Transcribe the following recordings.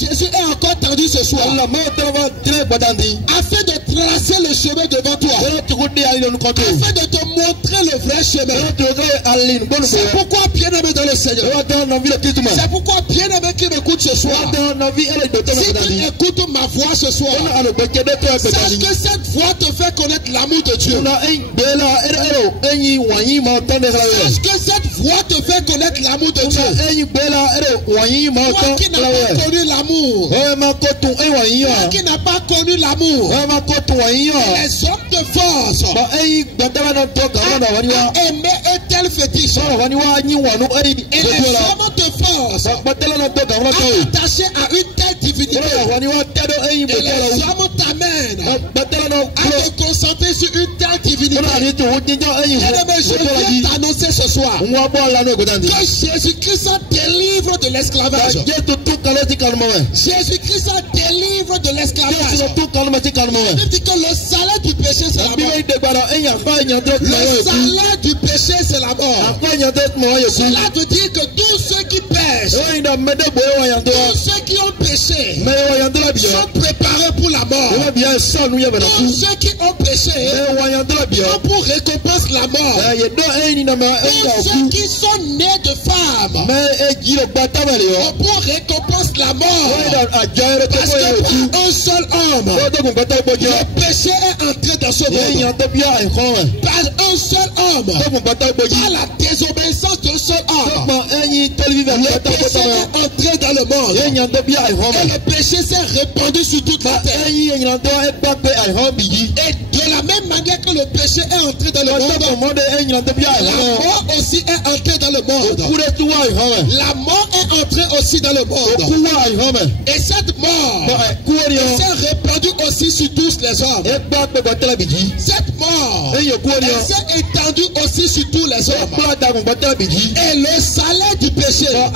Jésus est encore tendu ce soir afin de tracer le chemin devant toi, afin de te montrer le vrai chemin. C'est pourquoi, bien-aimé dans le Seigneur, c'est pourquoi, bien-aimé qui m'écoute ce soir, si tu écoutes ma voix ce soir, sache que cette voix te fait connaître l'amour de Dieu. Sache que cette voix te fait connaître l'amour de Dieu. Toi qui n'as pas connu l'amour, toi qui n'as pas connu l'amour, les hommes de force aimer un tel fétiche, et les hommes de force attachés à une telle divinité, et les hommes t'amènent à te concentrer sur une telle divinité. Je viens t'annoncer ce soir que Jésus-Christ délivre de l'esclavage. Jésus-Christ délivre de l'esclavage. Il dit que le salaire du péché c'est la mort. Le salaire du péché c'est la mort. Cela veut dire que tous ceux qui pêchent, tous ceux qui ont péché sont préparés pour la mort. Tous ceux qui ont péché ont pour récompense la mort. Tous ceux qui sont nés de femmes ont pour récompense la mort. Parce que par un seul homme, le péché est entré dans ce monde. Par un seul homme, par la désobéissance d'un seul homme, le péché est entré dans le monde. Et le péché s'est répandu sur toute la terre. Et de la même manière que le péché est entré dans le monde, la mort aussi est entrée dans le monde. La mort est entrée aussi dans le monde. Et cette mort s'est répandue aussi sur tous les hommes. Cette mort s'est étendue aussi sur tous les hommes. Et le salaire du péché, la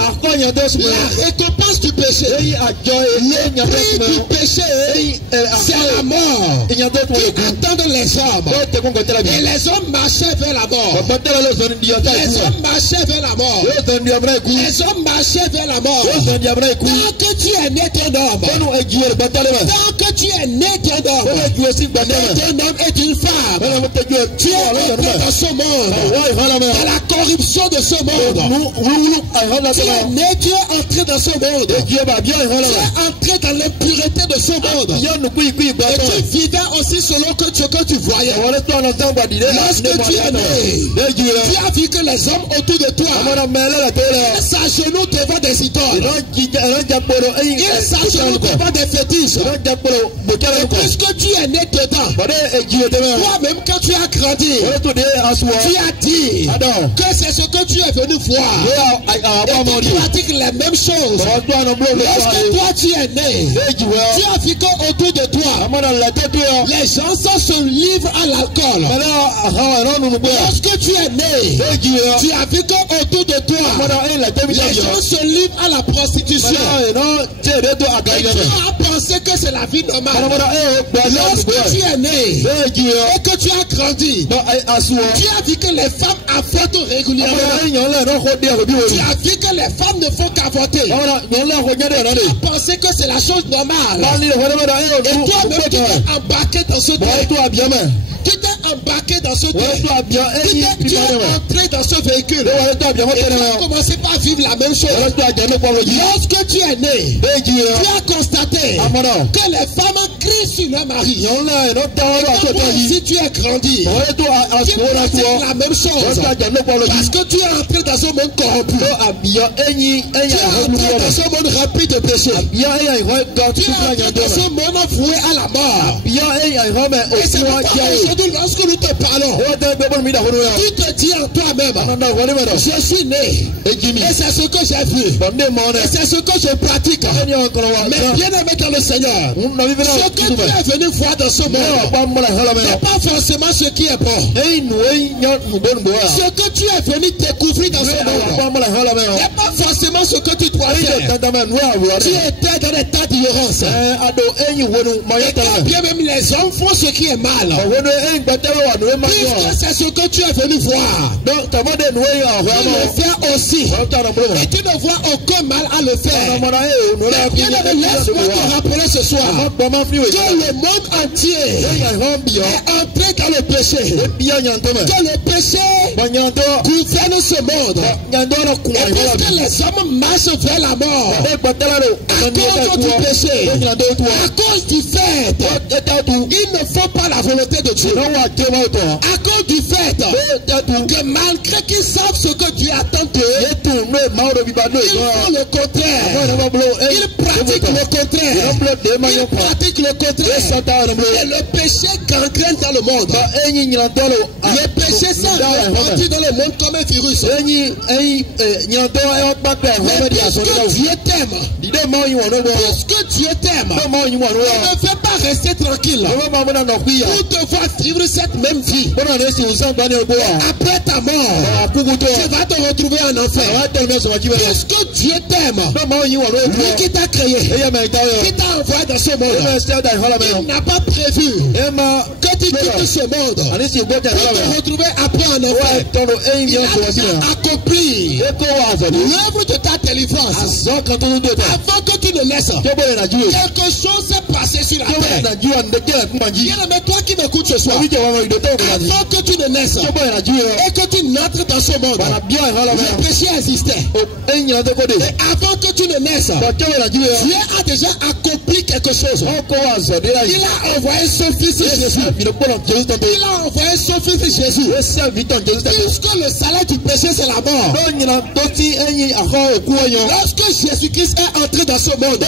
récompense du péché, le prix du péché, c'est la mort qui attendent les hommes. Et les hommes marchaient vers la mort. Les hommes marchaient vers la mort. Les hommes marchaient vers la mort. Tant que tu es né d'un homme, tant que tu es né d'un homme, d'un homme et d'une femme, tu es entré dans ce monde, dans la corruption de ce monde. Tu es né, tu es entré dans ce monde. Tu es entré dans l'impureté de ce monde. Et tu vivais aussi selon que tu voyais. Lorsque tu es né, tu as vu que les hommes autour de toi s'agenouillent devant des idoles. Ils s'agenouillent devant des fétiches. Et puisque tu es né dedans, toi-même quand tu as grandi, tu as dit que c'est ce que tu es venu voir. Et tu pratiques les mêmes choses. Lorsque toi tu es né, tu as vu qu'autour de toi, les gens se livrent à l'alcool. Lorsque tu es né, tu as vu qu'autour de toi, les gens se livrent à la prostitution. Et tu as pensé que c'est la vie normale. Lorsque tu es né et que tu as grandi, tu as vu que les femmes avortent régulièrement. Tu as vu que les femmes ne font qu'avorter. Tu as pensé que c'est la chose normale. Et toi-même tu t'es embarqué dans ce train. Tu t'es embarqué dans ce train. Tu es entré dans ce véhicule. Et tu as commencé par vivre la même chose. Lorsque tu es né, tu as constaté que les femmes crient sur leur mari. Et si tu es grandi, tu pratiques la même chose. Parce que tu es entré dans ce monde corrompu. Tu es entré dans ce monde rempli de péché. Tu es entré dans ce monde voué à la mort. Et c'est pourquoi aujourd'hui, lorsque nous te parlons, tu te dis en toi-même, je suis né. Et c'est ce que j'ai vu. Et c'est ce que je pratique. Et Mais bien aimé dans le Seigneur, ce que tu es venu voir dans ce monde n'est pas forcément ce qui est bon. Ce que tu es venu découvrir dans ce monde n'est pas forcément ce que tu dois faire. Tu étais dans l'état d'ignorance. Et quand bien même les hommes font ce qui est mal, puisque c'est ce que tu es venu voir, tu le fais aussi. Et tu ne vois aucun mal à le faire. Bien aimé, laisse-moi te rappeler ce soir que le monde entier est entré dans le péché. Que le péché gouverne ce monde. Et puisque les hommes marchent vers la mort à cause du péché, à cause du fait ils ne font pas la volonté de Dieu, à cause du fait que malgré qu'ils savent ce que Dieu attend d'eux, ils font le contraire. Ils pratiquent le contraire. Ils pratiquent le contraire. Et le péché gangrène dans le monde. Le péché s'est répandu dans le monde comme un virus. Mais puisque Dieu t'aime, puisque Dieu t'aime, il ne fait pas rester tranquille pour te voir vivre cette même vie. Après ta mort, tu vas te retrouver en enfer. Puisque Dieu t'aime, lui qui t'a créé, qui t'a envoyé dans ce monde, il n'a pas prévu que tu quittes ce monde pour te retrouver après en enfer. Il a déjà accompli l'œuvre de ta délivrance avant que tu ne naisses. Quelque chose s'est passé sur la terre. Bien aimé, toi qui m'écoutes ce soir, avant que tu ne naisses et que tu n'entres dans ce monde, le péché existait. Et avant que tu ne naisses, Dieu a déjà accompli quelque chose. Il a envoyé son fils Jésus. Il a envoyé son fils Jésus. Puisque le salaire du péché c'est la mort. Lorsque Jésus-Christ est entré dans ce monde,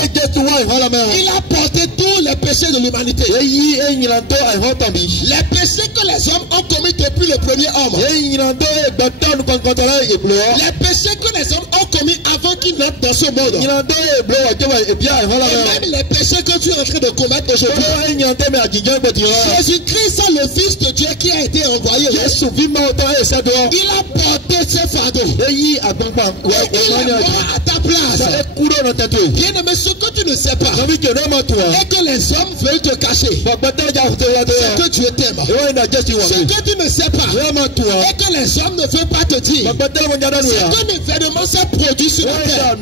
il a porté tous les péchés de l'humanité. Les péchés que les hommes ont commis depuis le premier homme. Les péchés que les hommes ont commis avant qu'ils n'entrent dans ce monde. Et même les péchés que tu es en train de commettre aujourd'hui. Jésus-Christ, le Fils de Dieu qui a été envoyé. Il a porté ce fardeau. Il est mort à ta place. Bien aimé, ce que tu ne sais pas, et que les hommes veulent te cacher, c'est que Dieu t'aime. Ce que tu ne sais pas, et que les hommes ne veulent pas te dire, c'est que l'événement s'est produit sur la terre.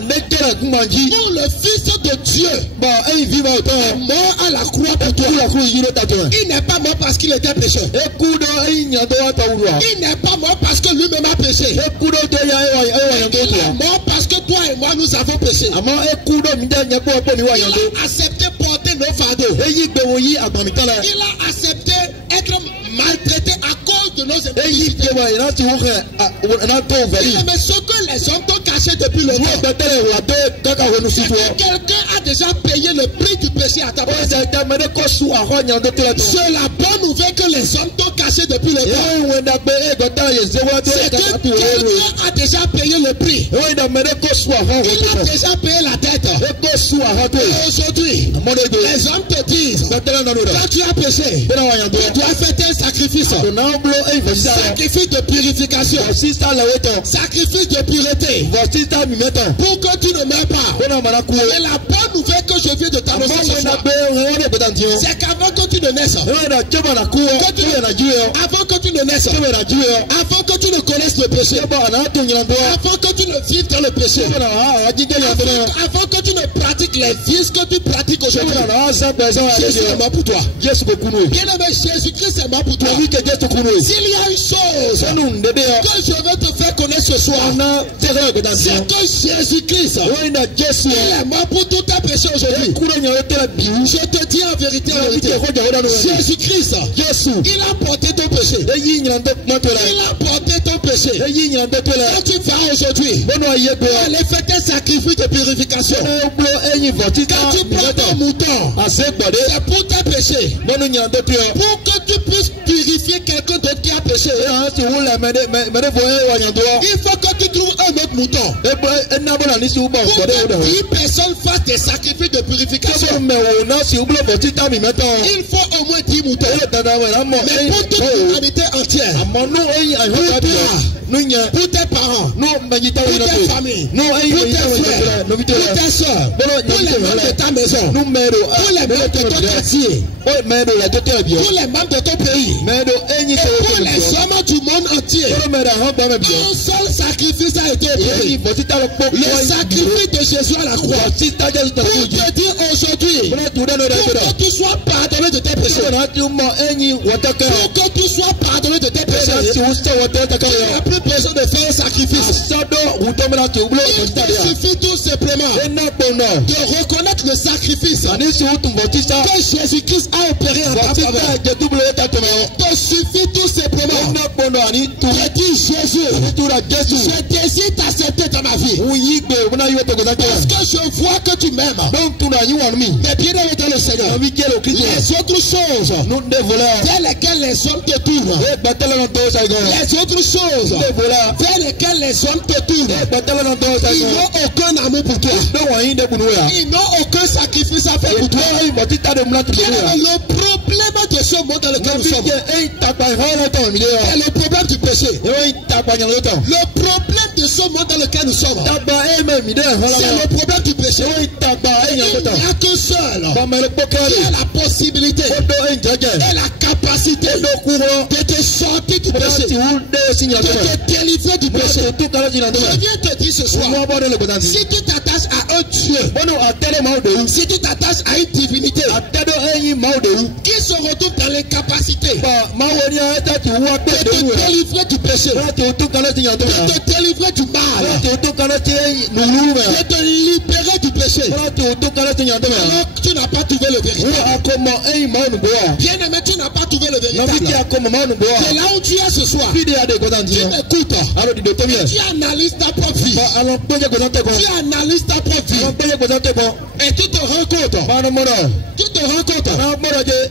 Pour le Fils de Dieu est mort à la croix pour toi. Il n'est pas mort parce qu'il était pécheur. Il n'est pas mort parce que lui-même a péché. Il est mort parce que toi et moi nous avons péché. Il a accepté porter nos fardeaux. Il a accepté être maltraité à cause de nos impurités. Mais ce que les hommes t'ont caché depuis le temps, quelqu'un a déjà payé le prix du péché à ta place. C'est la bonne nouvelle que les hommes t'ont caché depuis le temps. C'est que quelqu'un a déjà payé le prix. Il a déjà payé la dette. Et aujourd'hui, les hommes te disent, quand tu as péché, tu dois faire un sacrifice. Sacrifice de purification. Sacrifice de pureté. Pour que tu ne meurs pas. Et la bonne nouvelle que je viens de t'annoncer ce soir, c'est qu'avant que tu ne naisses, avant que tu ne naisses, avant que tu ne connaisses le péché, avant que tu ne vives dans le péché, avant que tu ne pratiques les vices que tu pratiques aujourd'hui, Jésus est mort pour toi. Bien aimé, Jésus-Christ est mort pour toi. S'il y a une chose que je veux te faire connaître ce soir, c'est que Jésus-Christ, il est mort pour tous tes péchés aujourd'hui. Je te dis en vérité, Jésus-Christ, il a porté ton péché. Il a porté ton péché. péché. Quand tu vas aujourd'hui, aller faire un sacrifice de purification. Quand tu prends ton mouton, c'est pour tes péchés. Pour que tu puisses purifier quelqu'un d'autre qui a péché. Il faut que tu trouves un autre mouton. Pour que 10 personnes fassent des sacrifices de purification. Il faut au moins 10 moutons. Mais pour toute l'humanité entière, pour tes parents, pour tes familles, pour tes frères, pour tes soeurs, pour les membres de ta maison, pour les membres de ton quartier, pour les membres de ton pays, et pour les hommes du monde entier, un seul sacrifice a été pris. Le sacrifice de Jésus à la croix. Pour te dire aujourd'hui, pour que tu sois pardonné de tes péchés, pour que tu sois pardonné de tes péchés, tu n'as plus besoin de faire un sacrifice. Il te suffit tout simplement de reconnaître le sacrifice que Jésus-Christ a opéré en ta faveur. Il te suffit tout simplement de dire Jésus, je désire t'accepter dans ma vie. Parce que je vois que tu m'aimes. Mais bien aimé dans le Seigneur, les autres choses vers lesquelles les hommes te tournent, les autres choses vers lesquelles les hommes te tournent, ils n'ont aucun amour pour toi. Ils n'ont aucun sacrifice à faire pour toi. Quel est le problème de ce monde dans lequel nous sommes? C'est le problème du péché. Le problème de ce monde dans lequel nous sommes, c'est le problème du péché. Il n'y a qu'un seul qui a la possibilité et la capacité de te sortir du péché, de te délivrer du péché. Je viens te dire ce soir, si tu t'attaches à un Dieu, si tu t'attaches à une divinité qui se retrouve dans les capacités de te délivrer du péché, de te délivrer du mal, de te libérer du péché, alors tu n'as pas trouvé le véritable. Bien aimé, tu n'as pas trouvé le véritable. C'est là où tu es ce soir. Tu m'écoutes. Tu analyses ta propre vie. Tu analyses ta propre vie. Et tu te rends compte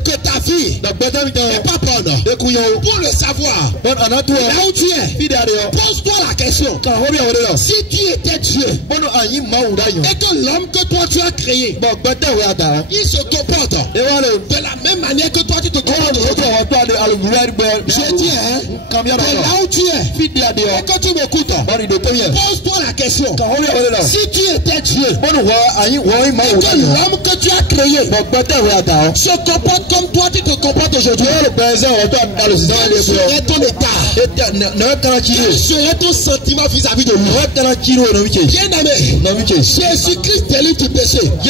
que ta vie n'est pas bonne. Pour le savoir, là où tu es, pose-toi la question. Si tu étais Dieu et que l'homme que toi tu as créé, il se comporte de la même manière que toi tu te comportes. Je dis, de là où tu es et que tu m'écoutes, pose-toi la question. Si tu étais Dieu et que l'homme que tu as créé se comporte comme toi tu te comportes aujourd'hui, quel serait ton état? Quel serait ton sentiment vis-à-vis de lui? Bien aimé, Jésus-Christ délivre du péché. Tu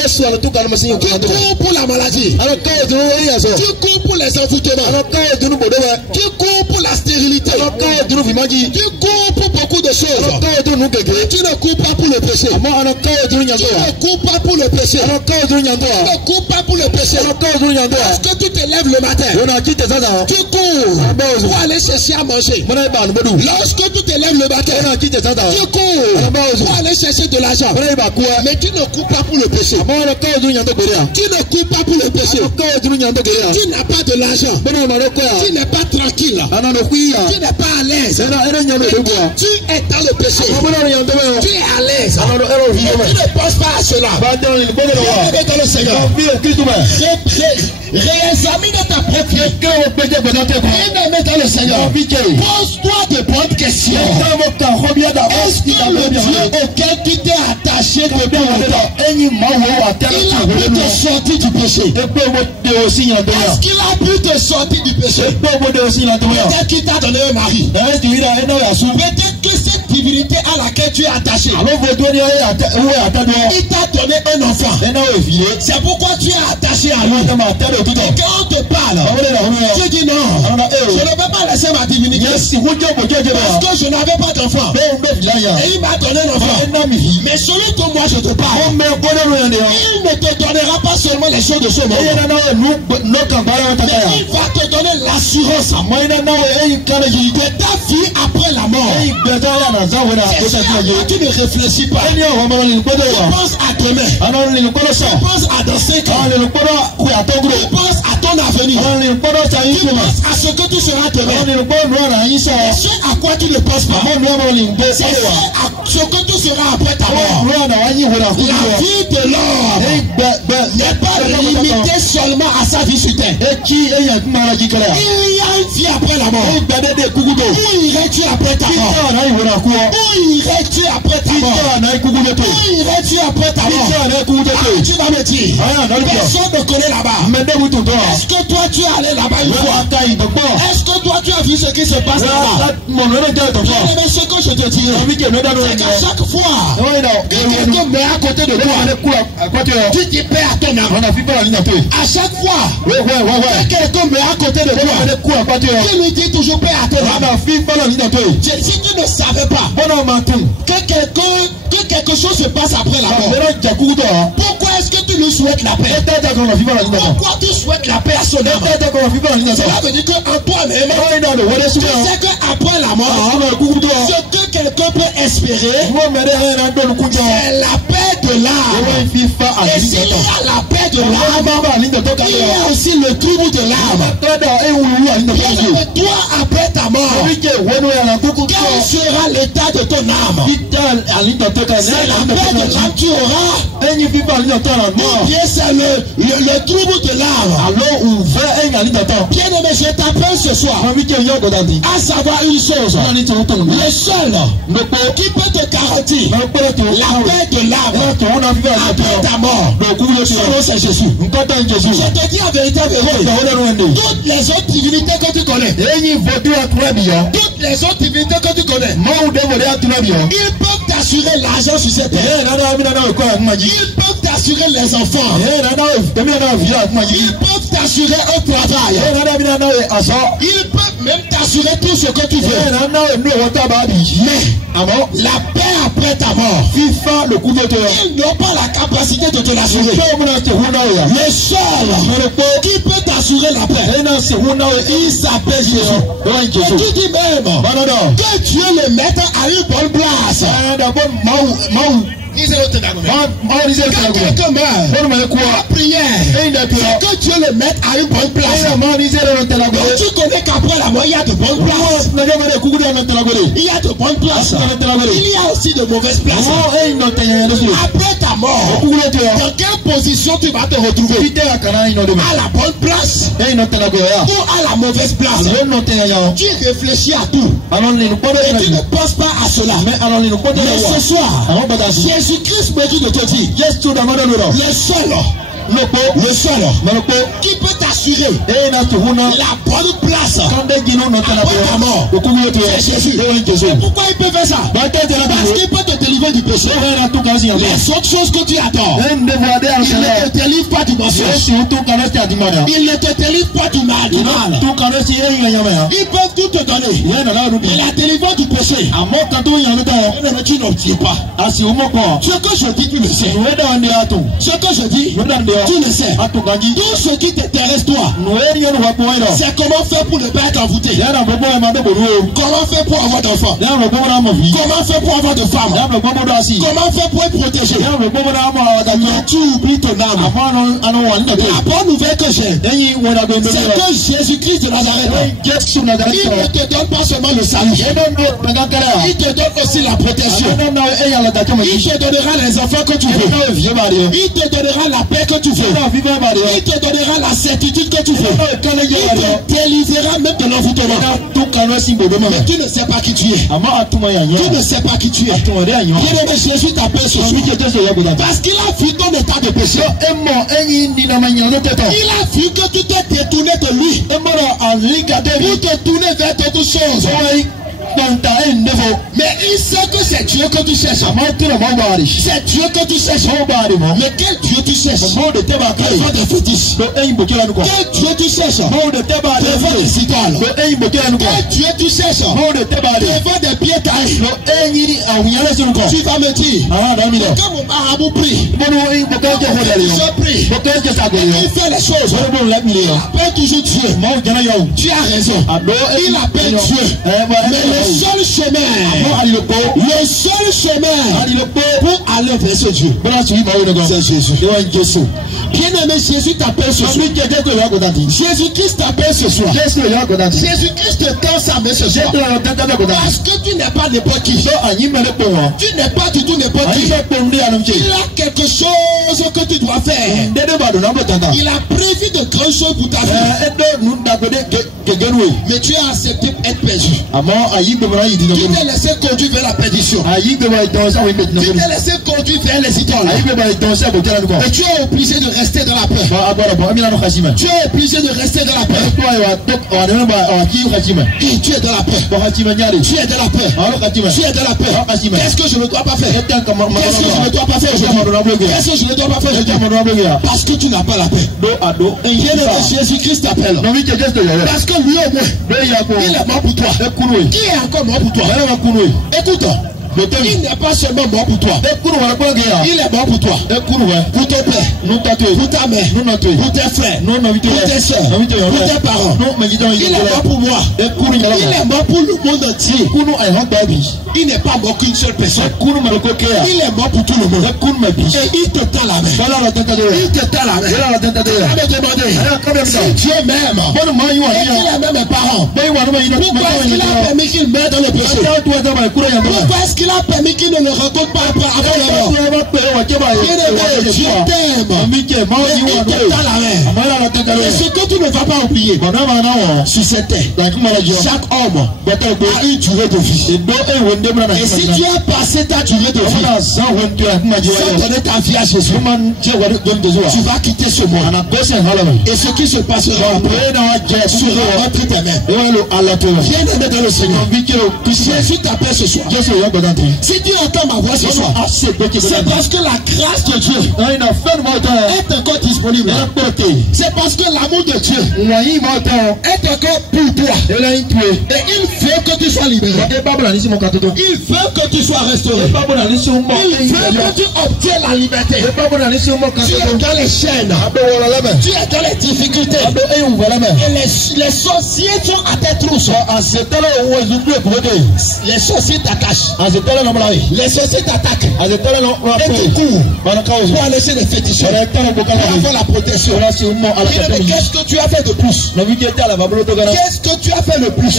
cours pour la maladie, tu cours pour les envoûtements, tu cours pour la stérilité, tu cours pour beaucoup de choses. Mais tu ne cours pas pour le péché. Tu ne cours pas pour le péché. Tu ne cours pas pour le péché. Lorsque tu te lèves le matin, tu cours pour aller chercher à manger. Lorsque tu te lèves le matin, tu cours pour aller chercher de l'argent. Mais tu ne cours pas pour le péché. Tu ne cours pas pour le péché. Tu n'as pas de l'argent. Tu n'es pas tranquille. Tu n'es pas à l'aise. Tu es dans le péché. Tu es à l'aise. Tu ne penses pas à cela. Dans le Seigneur. Réexamine ta propre vie. Bien-aimé dans le Seigneur. Pose-toi de bonnes questions. Est-ce que le Dieu auquel tu t'es attaché depuis longtemps, il a pu te sortir du péché? Est-ce qu'il a pu te sortir du péché? Peut-être qu'il t'a donné un mari. Peut-être que cette divinité à laquelle tu es attaché, il t'a donné un enfant. C'est pourquoi tu es attaché à lui. Et quand on te parle, tu dis non, je ne peux pas laisser ma divinité parce que je n'avais pas d'enfant. Et il m'a donné un enfant. Mais celui que moi je te parle, il ne te donnera pas seulement les choses de ce monde, mais il va te donner l'assurance de ta vie après la mort. Tu ne réfléchis pas. Tu penses à demain. Tu penses à dans 5 ans. Tu penses à ton avenir. Tu penses à ce que tu seras demain. Et ce à quoi tu ne penses pas, c'est ce que tu seras après ta mort. La vie de l'homme n'est pas limitée seulement à sa vie sur terre. Il y a une vie après la mort. Où irais-tu après ta mort? Où irais-tu après ta mort? Où irais-tu après ta mort? Tu vas me dire, personne ne connaît là-bas. Est-ce que toi tu es allé là-bas une fois? Est-ce que toi tu as vu ce qui se passe là-bas? Mais ce que je te dis, c'est qu'à chaque fois que quelqu'un met à côté de toi, tu dis paix à ton âme. À chaque fois que quelqu'un met à côté de toi, tu lui dis toujours paix à ton âme. Si tu ne savais pas que quelque chose se passe après la mort, pourquoi est-ce que tu lui souhaites la paix? Pourquoi tu souhaites la paix à son âme? Cela veut dire qu'en toi-même, tu sais qu'après la mort, ce que quelqu'un peut espérer, c'est la paix de l'âme. Et s'il y a la paix de l'âme, il y a aussi le trouble de l'âme. Toi, après ta mort, quel sera l'état de ton âme? C'est la paix de l'âme tu auras, ou bien c'est le trouble de l'âme. Bien aimé, je t'appelle ce soir à savoir une chose. Le seul qui peut te garantir la paix de l'âme après ta mort, c'est Jésus. Je te dis en vérité, toutes les autres divinités que tu connais, toutes les autres divinités que tu connais, ils peuvent t'assurer l'argent sur cette terre. Ils peuvent t'assurer les enfants. Ils peuvent t'assurer un travail. Ils peuvent même t'assurer tout ce que tu veux. Mais la paix après ta mort, ils n'ont pas la capacité de te l'assurer. Le seul qui peut t'assurer la paix, il s'appelle Jésus. Et tu dis même que Dieu le mette à une bonne place. Quand quelqu'un meurt, la prière, c'est que Dieu le mette à une bonne place. Donc tu connais qu'après la mort, il y a de bonnes places. Il y a de bonnes places. Il y a aussi de mauvaises places. Après ta mort, dans quelle position tu vas te retrouver? À la bonne place ou à la mauvaise place? Tu réfléchis à tout et tu ne penses pas à cela. Mais ce soir, Jésus-Christ me dit de te dire, le seul qui peut t'assurer la bonne place après ta mort, c'est Jésus. Et pourquoi il peut faire ça? Parce qu'il peut te délivrer du péché. Les autres choses que tu adores, il ne te délivre pas du mensonge, il ne te délivre pas du mal. Ils peuvent tout te donner, mais la délivrance du péché, tu n'obtiens pas. Ce que je dis, tu le sais. Ce que je dis, tu le sais. Tout ce qui t'intéresse toi, c'est comment faire pour ne pas être envoûté. Comment faire pour avoir d'enfants. Comment faire pour avoir de femmes. Comment faire pour être protégé. Mais tu oublies ton âme. La bonne nouvelle que j'ai, c'est que Jésus-Christ de Nazareth, il ne te donne pas seulement le salut, il te donne aussi la protection. Il te donnera les enfants que tu veux. Il te donnera la paix que tu veux. Il te donnera la certitude que tu veux. Il te délivrera même de l'envoûtement. Mais tu ne sais pas qui tu es. Tu ne sais pas qui tu es. Bien-aimé, Jésus t'appelle ce soir parce qu'il a vu ton état de péché. Il a vu que tu t'es détourné de lui pour te tourner vers d'autres choses. Mais il sait que c'est Dieu que tu cherches. C'est Dieu que tu cherches. Mais quel Dieu tu cherches? Devant des fétiches. Quel Dieu tu cherches? Devant des idoles. Quel Dieu tu cherches? Devant des pieds taillés. Tu vas me dire, quand mon marabout prie, je prie, il fait les choses, il appelle toujours Dieu. Tu as raison, il appelle Dieu. Mais le seul chemin pour aller vers ce Dieu, c'est Jésus. Bien-aimé, Jésus t'appelle ce soir. Jésus-Christ t'appelle ce soir. Jésus-Christ te tend sa main ce soir. Parce que tu n'es pas n'importe qui. Tu n'es pas du tout n'importe qui. Il a quelque chose que tu dois faire. Il a prévu de grandes choses pour ta vie. Mais tu as accepté être perdu. Tu t'es laissé conduire vers la perdition. Tu t'es laissé conduire vers les idoles. Et tu es obligé de rester dans la peur. Tu es obligé de rester dans la peur. Et tu es dans la peur. Tu es dans la peur. Tu es dans la peur. Qu'est-ce que je ne dois pas faire? Qu'est-ce que je ne dois pas faire? Qu'est-ce que je ne dois pas faire? Parce que tu n'as pas la paix. Jésus-Christ t'appelle. Parce que lui au moins, il est mort pour toi. Qui est encore mort pour toi? Écoute. Il n'est pas seulement mort pour toi. Il est mort pour toi. Pour ton père, pour ta mère, pour tes frères, pour tes soeurs, pour tes parents. Il est mort pour moi. Il est mort pour le monde entier. Il n'est pas mort qu'une seule personne. Il est mort pour tout le monde. Et il te tend la main. Il te tend la main. Il va me demander si Dieu m'aime et qu'il aime mes parents. Pourquoi est-ce qu'il a permis qu'il meure dans le péché? Pourquoi est-ce qu'il a permis qu'il ne le rencontre pas avant la mort? Dieu t'aime. Il te tend la main. Et ce que tu ne vas pas oublier, sur cette terre, chaque homme a une durée de vie. Et si tu as passé ta durée de vie sans donner ta vie à Jésus, tu vas quitter ce monde. Et ce qui se passera après sera entre tes mains. Bien-aimé dans le Seigneur, Jésus t'appelle ce soir. Si tu entends ma voix ce soir, c'est parce que la grâce de Dieu est encore disponible. C'est parce que l'amour de Dieu est encore pour toi. Et il veut que tu sois libéré. Il veut que tu sois restauré. Il veut que tu obtiennes la liberté. Tu es dans les chaînes. Tu es dans les difficultés. Et les sorciers sont à tes trousses. Les sorciers t'attachent. Les sorciers t'attaquent. Et tu cours pour aller chez les féticheurs. Pour avoir la protection. Qu'est-ce que tu as fait de plus? Qu'est-ce que tu as fait de plus?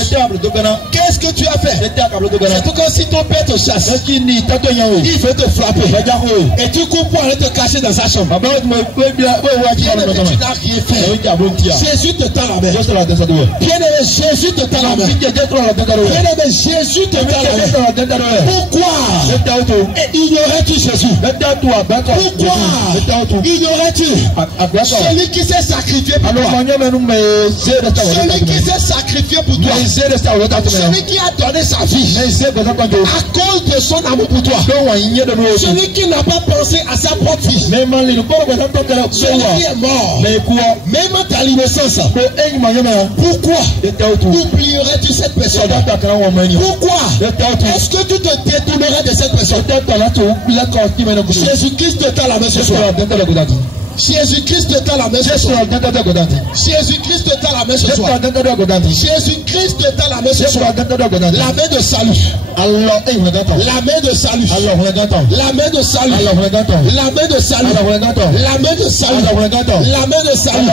Qu'est-ce que tu as fait? C'est tout comme si ton père te chasse. Il veut te frapper. Et tu cours pour aller te cacher dans sa chambre. Tu n'as rien fait. Jésus te tend la main. Bien-aimé, Jésus te tend la main. Bien-aimé, Jésus te tend la main. Pourquoi ignorais-tu Jésus? Pourquoi ignorais-tu celui qui s'est sacrifié pour toi? Celui qui s'est sacrifié pour toi. Celui qui a donné sa vie à cause de son amour pour toi. Celui qui n'a pas pensé à sa propre vie. Celui qui est mort. Même à ta innocence. Pourquoi oublierais-tu cette personne? Pourquoi est-ce que tu te détournerais de cette personne? Jésus-Christ te tend la main ce soir. Jésus-Christ te tend la main ce soir. Jésus-Christ te tend la main ce soir. Jésus-Christ te tend la main ce soir. La main de salut. La main de salut. La main de salut. La main de salut. La main de salut. La main de salut.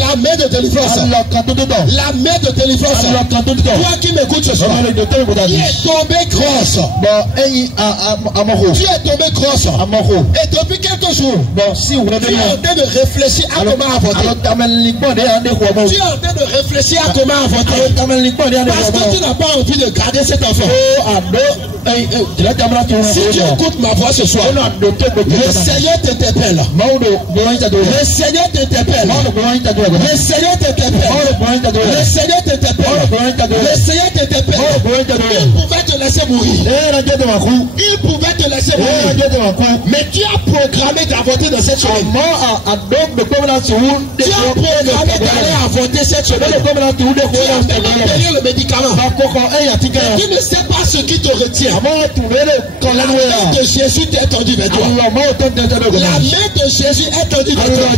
La main de délivrance. La main de délivrance. Toi qui m'écoutes ce soir, qui est tombé grosse. Tu es tombé grosse. Et depuis quelques jours, tu es en train de réfléchir à comment avorter. Tu es en train de réfléchir à comment avorter. Parce que tu n'as pas envie de garder cet enfant. Si tu écoutes ma voix ce soir, le Seigneur t'interpelle. Le Seigneur t'interpelle. Le Seigneur t'interpelle. Le Seigneur t'interpelle. Le Seigneur t'interpelle. Il pouvait te laisser mourir. Il pouvait te laisser mourir. Mais tu as programmé d'avorter dans cette semaine. Tu as programmé d'aller avorter cette semaine. Tu as payé le médicament. Tu ne sais pas ce qui te retient. La main de Jésus t'est tendue vers toi. La main de Jésus est tendue vers toi.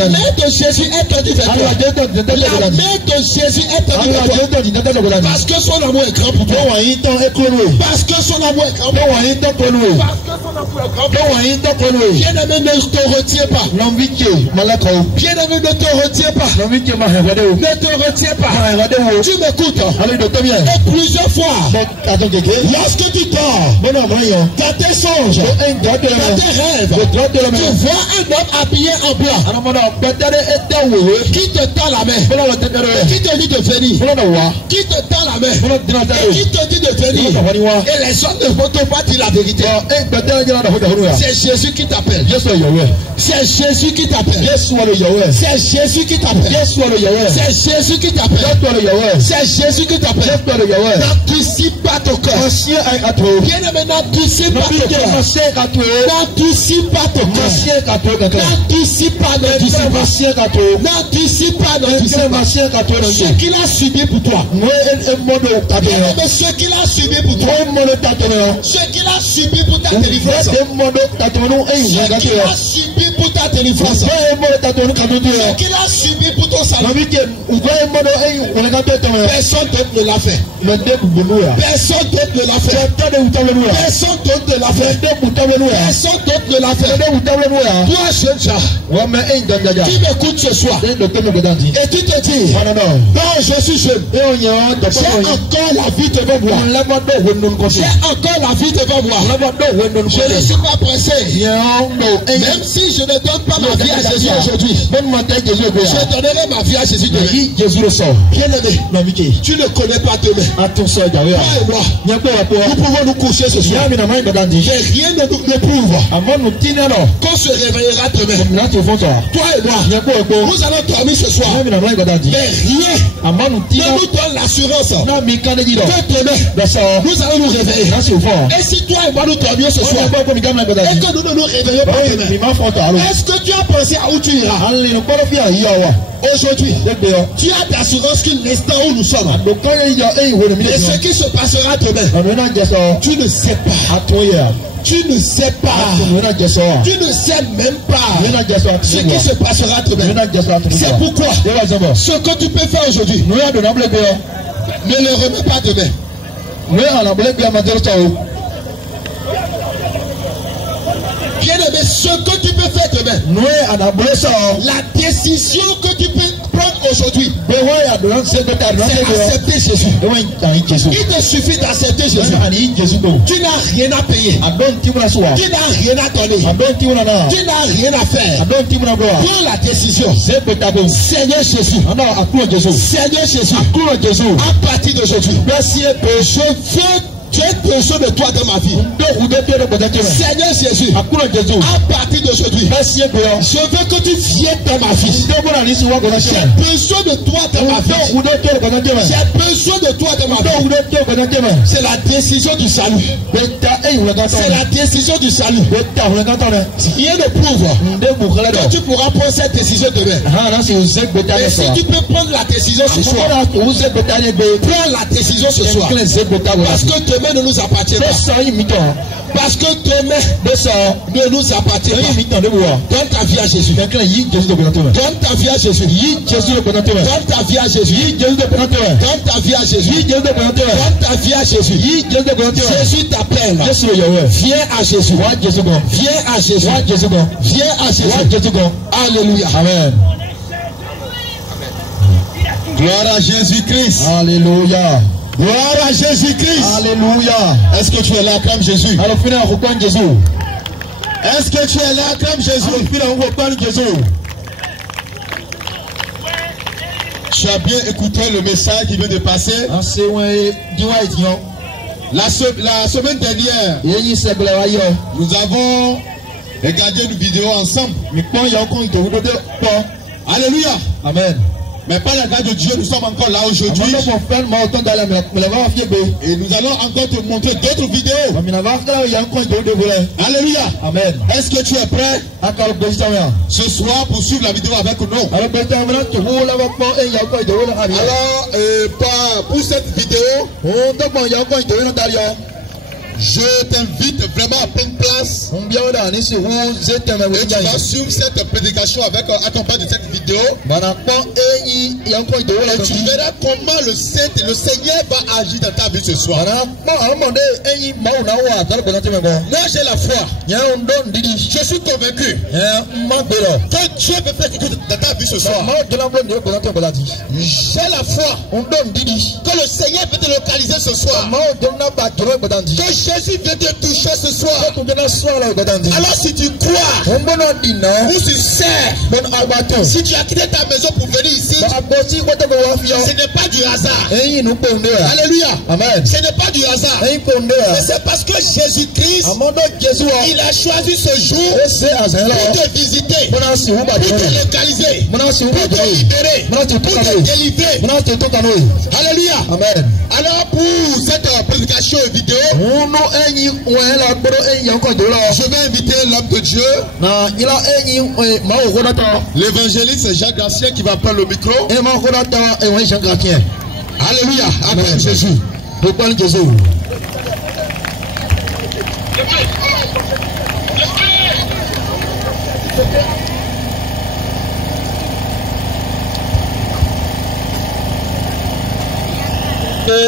La main de Jésus est tendue vers toi. La main de Jésus est tendue vers toi. Parce que son amour est grand pour toi. Parce que son amour est grand pour toi. Bien-aimé, ne te retiens pas. Bien-aimé, ne te retiens pas. Ne te retiens pas. Tu m'écoutes. Et plusieurs fois, lorsque tu dors, dans tes songes, dans tes rêves, tu vois un homme habillé en blanc qui te tend la main, qui te dit de venir, qui te tend la main, et qui te dit de venir. Et les gens ne vont pas dire la vérité. C'est Jésus qui t'appelle. C'est Jésus qui t'appelle. C'est Jésus qui t'appelle. C'est Jésus qui t'appelle. C'est Jésus qui t'appelle. N'anticipe pas ton cœur. Bien aimé, n'anticipe pas ton cœur. N'anticipe pas ton cœur. N'anticipe pas, n'anticipe pas. Ce qu'il a subi pour toi. Ce qu'il a subi pour toi. Ce qu'il a subi pour ta délivrance. Ce qu'il a subi pour ta délivrance. Ce qu'il a subi pour ton salut. Personne d'autre ne l'a fait. Personne d'autre ne l'a fait. Personne d'autre ne l'a fait. Personne d'autre ne l'a fait. Toi, jeune chat, qui m'écoute ce soir, et tu te dis, non, je suis jeune, j'ai encore la vie devant moi. J'ai encore la vie devant moi. Je ne suis pas pressé. Même si je ne donne pas ma vie à Jésus aujourd'hui, je donnerai ma vie à Jésus demain. Bien-aimé, tu ne connais pas demain. Toi et moi, nous pouvons nous coucher ce soir. Mais rien ne nous prouve qu'on se réveillera demain. Toi et moi, nous allons dormir ce soir. Mais rien ne nous donne l'assurance que demain, nous allons nous réveiller. Et si toi et moi nous dormions ce soir, et que nous ne nous réveillons pas demain, est-ce que tu as pensé à où tu iras? Aujourd'hui, tu as d'assurance qu'un instant où nous sommes, et ce qui se passera demain, tu ne sais pas. Tu ne sais pas. Tu ne sais même pas ce qui se passera demain. C'est pourquoi ce que tu peux faire aujourd'hui, ne le remets pas demain. Bien aimé, ce que tu peux faire demain, la décision que tu peux prendre aujourd'hui, c'est accepter Jésus. Il te suffit d'accepter Jésus. Tu n'as rien à payer. Tu n'as rien à donner. Tu n'as rien à faire. Prends la décision. Seigneur Jésus. Seigneur Jésus. À partir d'aujourd'hui, je veux quelque chose de toi dans ma vie. Seigneur Jésus, à partir d'aujourd'hui, je veux que tu viennes dans ma vie. J'ai besoin de toi dans ma vie. J'ai besoin de toi dans ma vie. C'est la décision du salut. C'est la décision du salut. Rien ne prouve que tu pourras prendre cette décision demain. Et si tu peux prendre la décision ce soir, prends la décision ce soir. Parce que demain ne nous appartient pas. Parce que demain ne nous appartient pas. Donne ta vie à Jésus. Donne ta vie à Jésus. Donne ta vie à Jésus. Donne ta vie à Jésus. Donne ta vie à Jésus. Jésus t'appelle. Viens à Jésus. Viens à Jésus. Viens à Jésus. Alléluia. Amen. Gloire à Jésus-Christ. Alléluia. Gloire à Jésus-Christ. Alléluia. Est-ce que tu es là comme Jésus? Est-ce que tu es là comme Jésus? Tu as bien écouté le message qui vient de passer. La semaine dernière, nous avons regardé une vidéo ensemble. Alléluia. Amen. Mais par la grâce de Dieu, nous sommes encore là aujourd'hui. Et nous allons encore te montrer d'autres vidéos. Alléluia. Amen. Est-ce que tu es prêt ce soir pour suivre la vidéo avec nous? Alors, pour cette vidéo, je t'invite vraiment à prendre place. Et tu vas suivre cette prédication avec accompagné de cette vidéo. Et tu verras comment le Seigneur va agir dans ta vie ce soir. Moi j'ai la foi. Je suis convaincu que Dieu peut faire quelque chose dans ta vie ce soir. J'ai la foi que le Seigneur peut te localiser ce soir. Que Jésus vient te toucher ce soir. Alors si tu crois ou si tu sais, si tu as quitté ta maison pour venir ici, ce n'est pas du hasard. Alléluia. Amen. Ce n'est pas du hasard. Mais c'est parce que Jésus-Christ, il a choisi ce jour pour te visiter, pour te localiser, pour te libérer, pour te délivrer. Alléluia. Amen. Alors pour cette prédication vidéo, je vais inviter l'homme de Dieu, l'évangéliste Jacques Garcia, qui va prendre le micro. Alléluia. Amen. Jésus.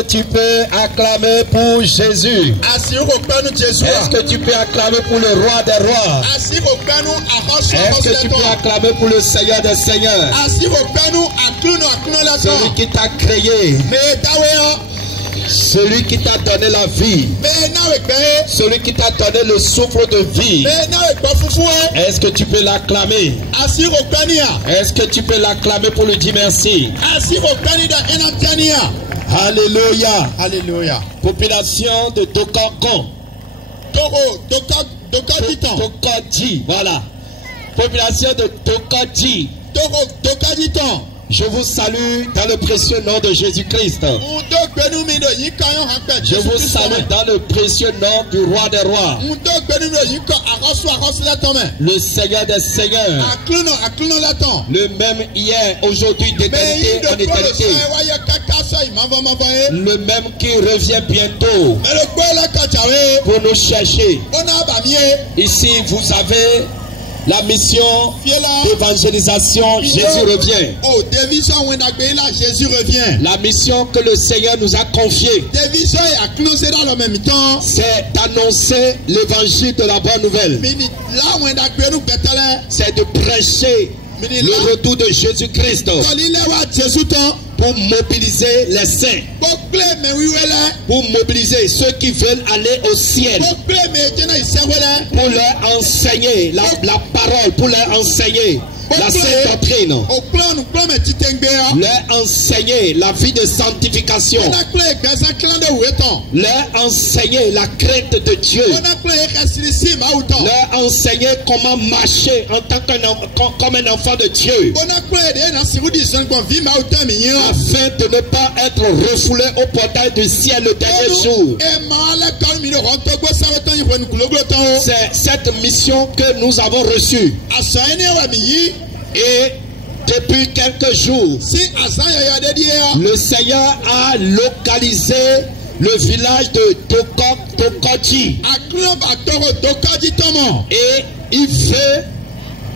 Tu peux acclamer pour Jésus? Est-ce que tu peux acclamer pour le roi des rois? Est-ce que tu peux acclamer pour le Seigneur des seigneurs? Celui qui t'a créé, celui qui t'a donné la vie, celui qui t'a donné le souffle de vie. Est-ce que tu peux l'acclamer? Est-ce que tu peux l'acclamer pour lui dire merci? Alléluia. Alléluia. Population de Tokakon. Tokadi. Voilà. Population de Tokadi. Je vous salue dans le précieux nom de Jésus-Christ. Je vous salue dans le précieux nom du roi des rois, le Seigneur des seigneurs, le même hier, aujourd'hui, d'éternité en éternité, le même qui revient bientôt pour nous chercher. Ici, vous avez la mission d'évangélisation. Jésus revient. La mission que le Seigneur nous a confiée, c'est d'annoncer l'évangile de la bonne nouvelle. C'est de prêcher le retour de Jésus-Christ pour mobiliser les saints, pour mobiliser ceux qui veulent aller au ciel, pour leur enseigner la parole, pour leur enseigner la sainte doctrine, leur enseigner la vie de sanctification, leur enseigner la crainte de Dieu, leur enseigner comment marcher en tant comme un enfant de Dieu, afin de ne pas être refoulé au portail du ciel le dernier jour. C'est cette mission que nous avons reçue. Et depuis quelques jours, le Seigneur a localisé le village de Tokodi. Et il veut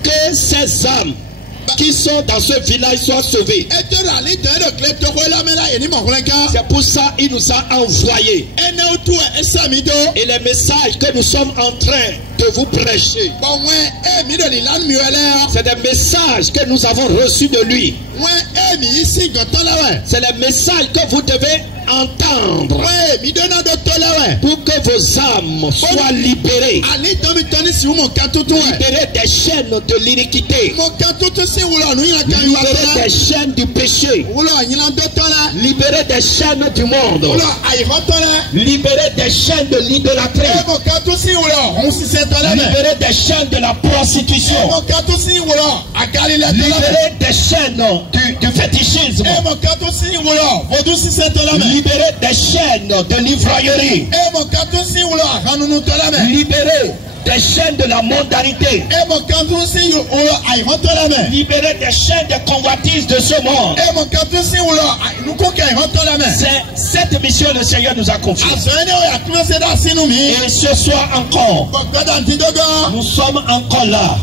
que ces âmes qui sont dans ce village soient sauvées. C'est pour ça qu'il nous a envoyés. Et les messages que nous sommes en train de vous prêcher. C'est des messages que nous avons reçus de lui. C'est les messages que vous devez entendre pour que vos âmes soient libérées. Libérées des chaînes de l'iniquité. Libérées des chaînes du péché. Libérées des chaînes du monde. Libérées des chaînes de l'idolâtrie. Libérées des chaînes de la prostitution. Libérées des chaînes du fétichisme. Libérés des chaînes de l'ivrognerie. Libérés des chaînes de la mondanité. Libérés des chaînes de convoitise de ce monde. C'est cette mission que le Seigneur nous a confiée. Et ce soir encore, nous sommes encore là.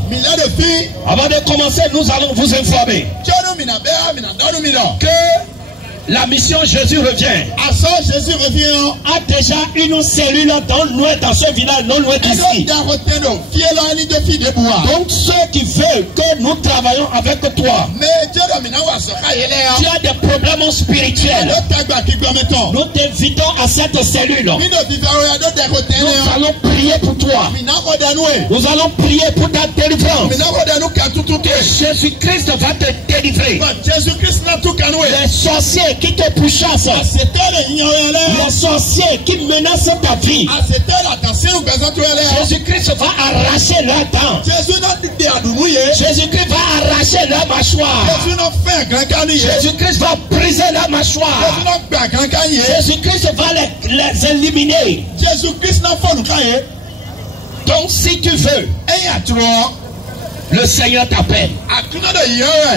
Avant de commencer, nous allons vous informer que la mission Jésus revient a déjà une cellule dans ce village non loin d'ici. Donc ceux qui veulent que nous travaillons avec toi, tu as des problèmes spirituels, nous t'invitons à cette cellule. Nous allons prier pour toi. Nous allons prier pour ta délivrance. Jésus-Christ va te délivrer. Les sorciers qui te pourchassent, les sorciers qui menacent ta vie, Jésus-Christ va arracher leurs dents. Jésus-Christ va arracher leur mâchoire. Jésus-Christ va briser leur mâchoire. Jésus-Christ va les éliminer. Donc si tu veux, le Seigneur t'appelle.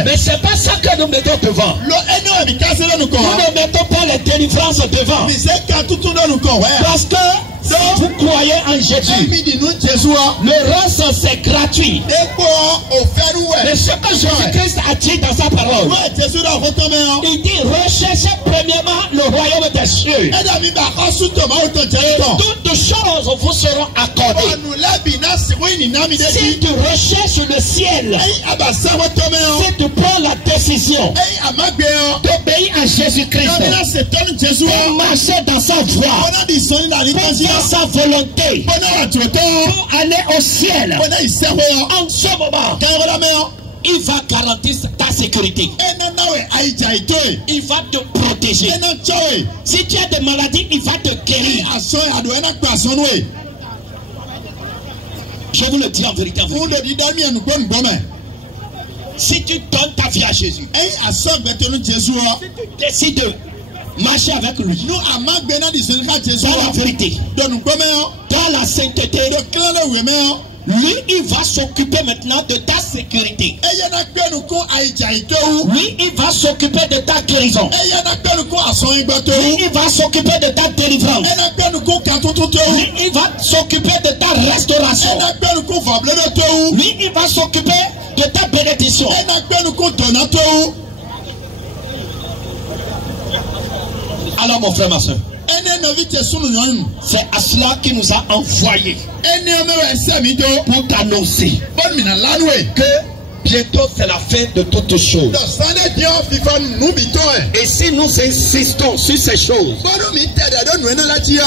Mais c'est pas ça que nous mettons devant. Nous ne mettons pas les délivrances devant. Parce que si vous croyez en Jésus, le reste c'est gratuit. Mais ce que Jésus-Christ a dit dans sa parole, il dit recherchez premièrement le royaume des cieux. Et toutes choses vous seront accordées. Si tu recherches le ciel, si tu prends la décision d'obéir à Jésus-Christ, de marcher dans sa voie, sa volonté pour aller au ciel, en ce moment il va garantir ta sécurité. Il va te protéger. Si tu as des maladies, il va te guérir. Je vous le dis en vérité. Si tu donnes ta vie à Jésus, si tu décides de marcher avec lui dans la vérité, dans la sainteté, lui il va s'occuper maintenant de ta sécurité. Lui il va s'occuper de ta guérison. Lui il va s'occuper de ta délivrance. Lui il va s'occuper de ta restauration. Lui il va s'occuper de ta bénédiction. Alors mon frère, ma soeur, c'est à cela qu'il nous a envoyés pour t'annoncer que bientôt c'est la fin de toutes choses. Et si nous insistons sur ces choses,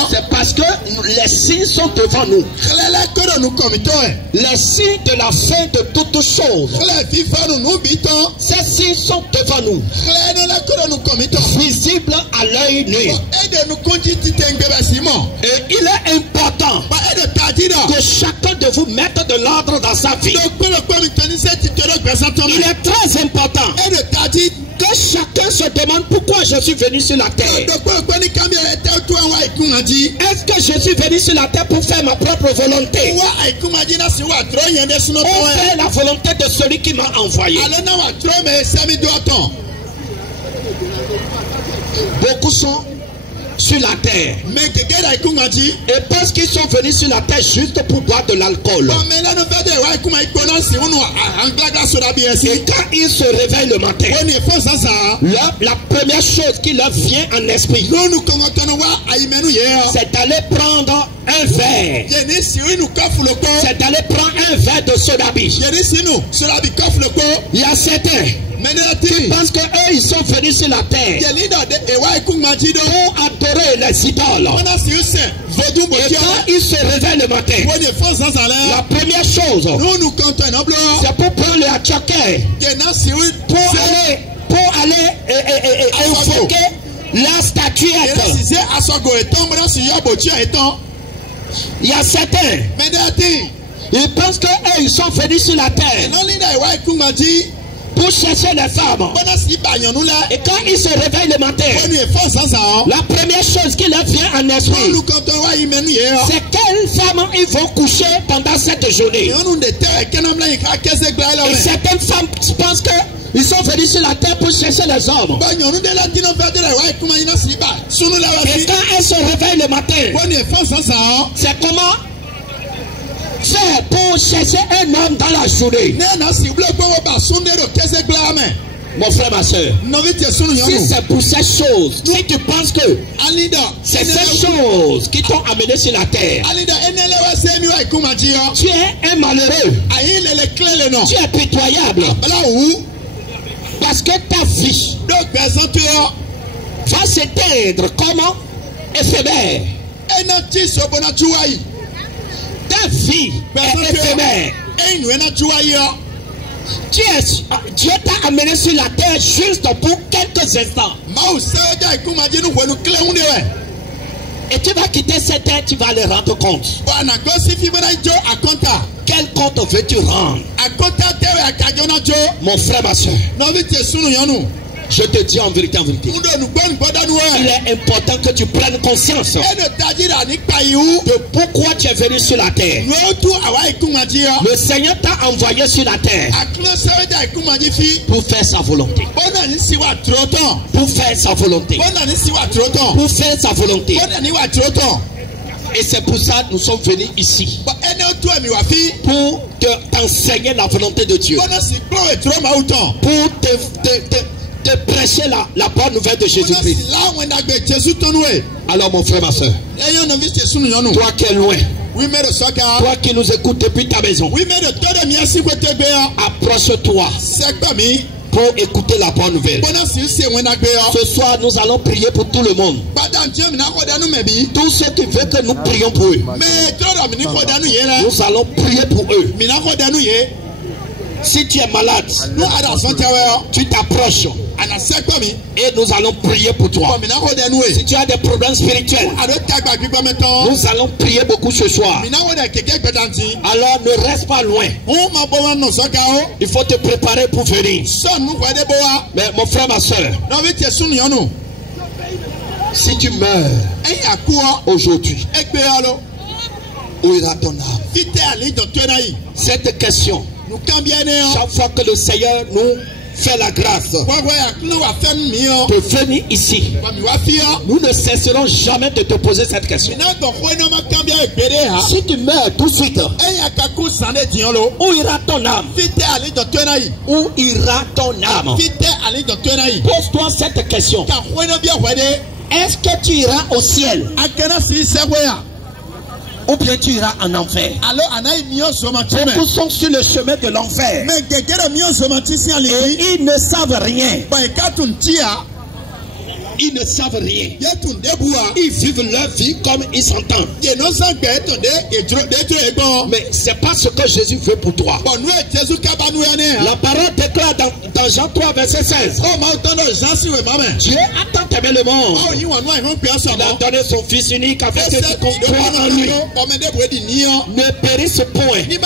c'est parce que les signes sont devant nous. Les signes de la fin de toutes choses. Ces signes sont devant nous, visibles à l'œil nu. Et il est important que chacun de vous mette de l'ordre dans sa vie. Il est très important que chacun se demande pourquoi je suis venu sur la terre. Est-ce que je suis venu sur la terre pour faire ma propre volonté, ou faire la volonté de celui qui m'a envoyé? Beaucoup sont sur la terre. Et parce qu'ils sont venus sur la terre juste pour boire de l'alcool. Et quand ils se réveillent le matin, la première chose qui leur vient en esprit, c'est d'aller prendre un verre. C'est d'aller prendre un verre de sodabi. Il y a certains qui pensent qu'eux ils sont venus sur la terre pour adorer les idoles. Et quand ils se réveillent le matin, la première chose, c'est pour prendre le atchoké pour aller invoquer la statuette. Il y a certains, ils pensent qu'eux ils sont venus sur la terre pour chercher les femmes. Et quand ils se réveillent le matin, la première chose qui leur vient en esprit, c'est quelles femmes ils vont coucher pendant cette journée. Et certaines femmes pensent que ils sont venus sur la terre pour chercher les hommes. Et quand elles se réveillent le matin, c'est comment faire pour chercher un homme dans la journée. Mon frère, ma soeur, si c'est pour ces choses, si tu penses que c'est ces choses qui t'ont amené sur la terre, tu es un malheureux, tu es pitoyable, parce que ta vie va s'éteindre comme éphémère. Ta vie est éphémère. Dieu t'a amené sur la terre juste pour quelques instants. Et tu vas quitter cette terre, tu vas le rendre compte. Quel compte veux-tu rendre? Mon frère, ma soeur, je te dis en vérité, il est important que tu prennes conscience de pourquoi tu es venu sur la terre. Le Seigneur t'a envoyé sur la terre pour faire sa volonté. Pour faire sa volonté. Pour faire sa volonté. Et c'est pour ça que nous sommes venus ici. Pour t'enseigner la volonté de Dieu. Pour te prêcher la bonne nouvelle de Jésus-Christ. Alors mon frère, ma soeur, toi qui es loin, toi qui nous écoutes depuis ta maison, approche-toi pour écouter la bonne nouvelle. Ce soir, nous allons prier pour tout le monde. Tous ceux qui veulent que nous prions pour eux, nous allons prier pour eux. Si tu es malade, tu t'approches et nous allons prier pour toi. Si tu as des problèmes spirituels, nous allons prier beaucoup ce soir. Alors ne reste pas loin. Il faut te préparer pour venir. Mais mon frère, ma soeur, si tu meurs aujourd'hui, où ira ton âme? Cette question, chaque fois que le Seigneur nous fait la grâce de venir ici, nous ne cesserons jamais de te poser cette question. Si tu meurs tout de suite, où ira ton âme? Où ira ton âme? Pose-toi cette question. Est-ce que tu iras au ciel? Ou bien tu iras en enfer? Beaucoup sont sur le chemin de l'enfer. Et ils ne savent rien. Ils ne savent rien. Ils vivent leur vie comme ils s'entendent. Mais c'est pas ce que Jésus veut pour toi. La parole déclare dans Jean 3, verset 16. Dieu a tant aimé le monde. Il a donné son Fils unique afin que quiconque croit en lui ne périsse point, mais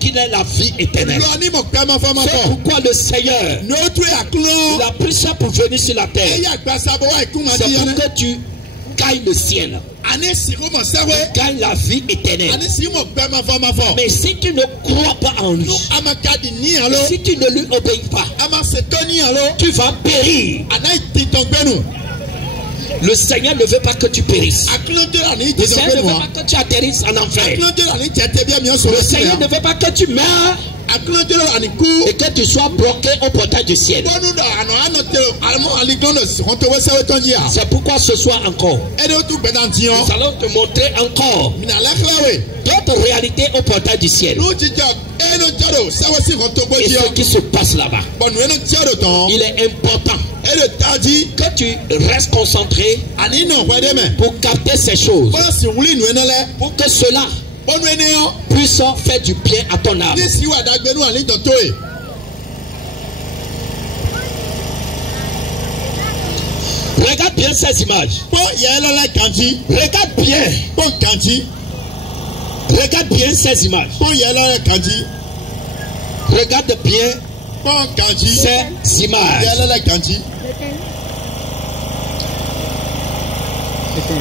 qu'il ait la vie éternelle. C'est pourquoi le Seigneur, il a pris ça pour venir sur la terre. C'est pour que tu gagnes le ciel. Tu gagnes la vie éternelle. Mais si tu ne crois pas en lui, si tu ne lui obéis pas, tu vas périr. Le Seigneur ne veut pas que tu périsses. Le Seigneur ne veut pas que tu atterrisses en enfer. Le Seigneur ne veut pas que tu meurs et que tu sois bloqué au portail du ciel. C'est pourquoi ce soir encore, nous allons te montrer encore d'autres réalités au portail du ciel. Et ce qui se passe là-bas. Il est important que tu restes concentré pour capter ces choses, pour que cela puisse faire du bien à ton âme. Regarde bien ces images. Regarde bien. Regarde bien ces images. Regarde bien ces images.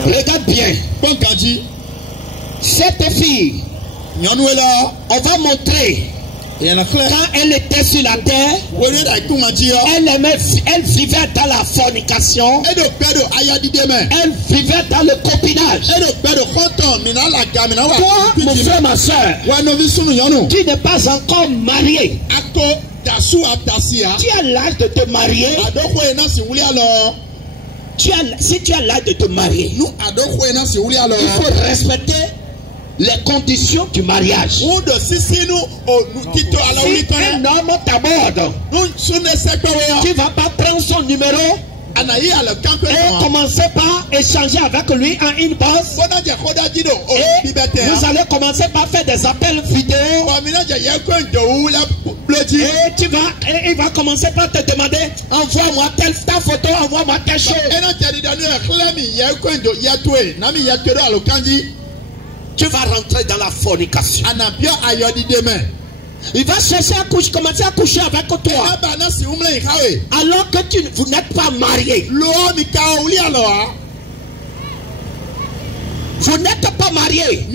Regarde bien. Cette fille, on va montrer quand elle était sur la terre, elle vivait dans la fornication, elle vivait dans le copinage. Toi, mon frère, ma soeur, tu n'es pas encore marié, tu as l'âge de te marier. Si tu as l'âge de te marier, il faut respecter les conditions du mariage. Si un homme t'aborde, tu ne vas pas prendre son numéro et commencer par échanger avec lui en inbox. Et vous allez commencer par faire des appels vidéo. Et il va commencer par te demander: envoie-moi ta photo, envoie-moi telle chose. Tu vas rentrer dans la fornication. Il va chercher à coucher, commencer à coucher avec toi. Alors que vous n'êtes pas marié. Vous n'êtes pas marié.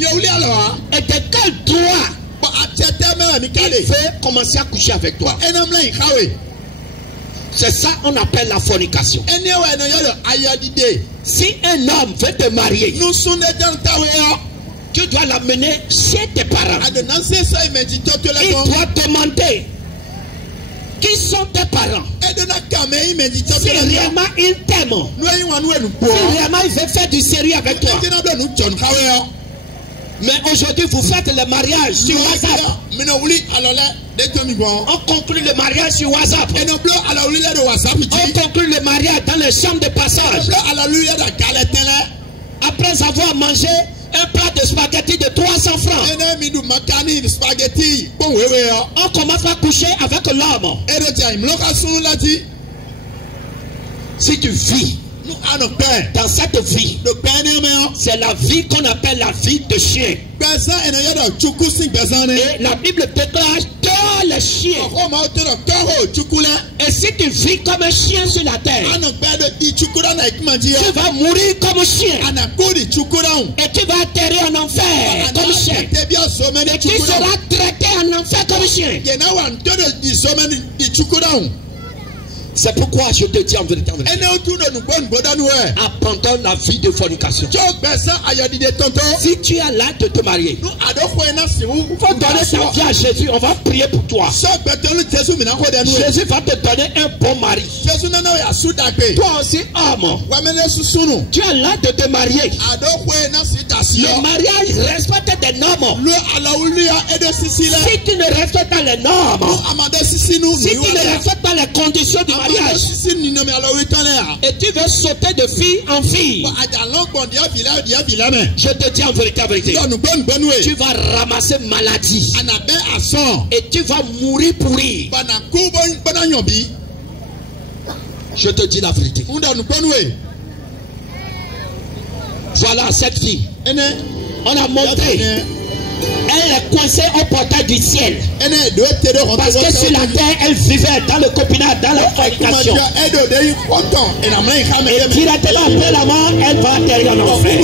Et de quel droit il veut commencer à coucher avec toi? C'est ça qu'on appelle la fornication. Si un homme veut te marier, tu dois l'amener chez tes parents. Il doit demander qui sont tes parents. Si réellement ils t'aiment, si réellement ils veulent faire du sérieux avec toi. Mais aujourd'hui, vous faites le mariage sur WhatsApp. On conclut le mariage sur WhatsApp. On conclut le mariage dans les chambres de passage. Après avoir mangé un plat de spaghetti de 300 francs, on commence à coucher avec l'homme. Si tu vis dans cette vie, c'est la vie qu'on appelle la vie de chien. Et la Bible déclare que les chiens. Et si tu vis comme un chien sur la terre, tu vas mourir comme chien. Et tu vas atterrir en enfer comme chien. Et tu seras traité en enfer comme chien. C'est pourquoi je te dis en vérité, abandonne la vie de fornication. Si tu as l'âge de te marier, il faut donner ta vie à Jésus. On va prier pour toi. Jésus va te donner un bon mari. Toi aussi, homme, tu as l'âge de te marier. Le mariage respecte des normes. Si tu ne respectes pas les normes, si tu ne respectes pas les conditions du mariage, et tu veux sauter de fille en fille, je te dis en vérité, tu vas ramasser maladie et tu vas mourir pourri. Je te dis la vérité. Voilà cette fille. On a montré. Elle est coincée au portail du ciel. Parce que sur la terre, elle vivait dans le copinage, dans la fornication. Et directement après la mort, elle va atterrir en enfer.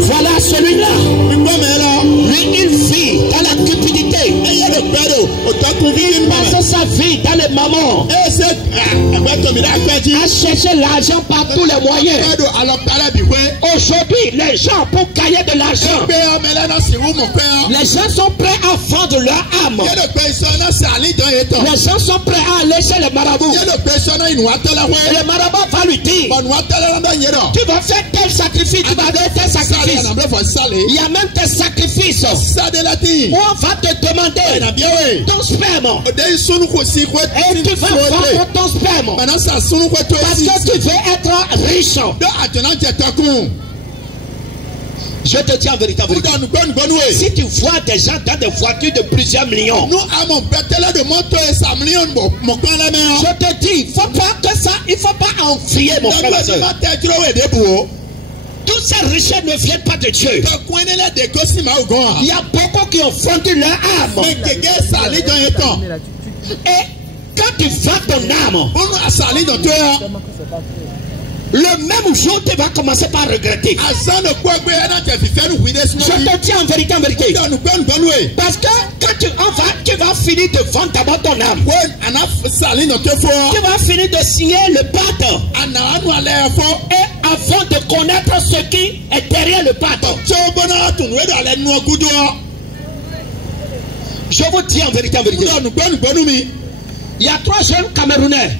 Voilà celui-là. Lui, il vit dans la cupidité. Passer sa vie dans les mamans. À chercher l'argent par tous les moyens. Aujourd'hui, les gens, pour gagner de l'argent, les gens sont prêts à vendre leur âme. Les gens sont prêts à aller chez les marabouts. Et le marabout va lui dire, tu vas faire tel sacrifice, tu vas faire tel sacrifice. Il y a même des sacrifices où on va te demander ton sperme. Et tu vas vendre ton sperme parce que tu veux être riche. Je te dis en vérité, si tu vois des gens dans des voitures de plusieurs millions, je te dis, il ne faut pas envier mon frère et soeur. Toutes ces richesses ne viennent pas de Dieu. Il y a beaucoup qui ont vendu leur âme. Et quand tu vends ton âme, le même jour, tu vas commencer par regretter. Je te dis en vérité, parce que quand tu vas finir de vendre d'abord ton âme. Tu vas finir de signer le pacte. Et avant de connaître ce qui est derrière le pacte. Je vous dis en vérité, il y a 3 jeunes Camerounais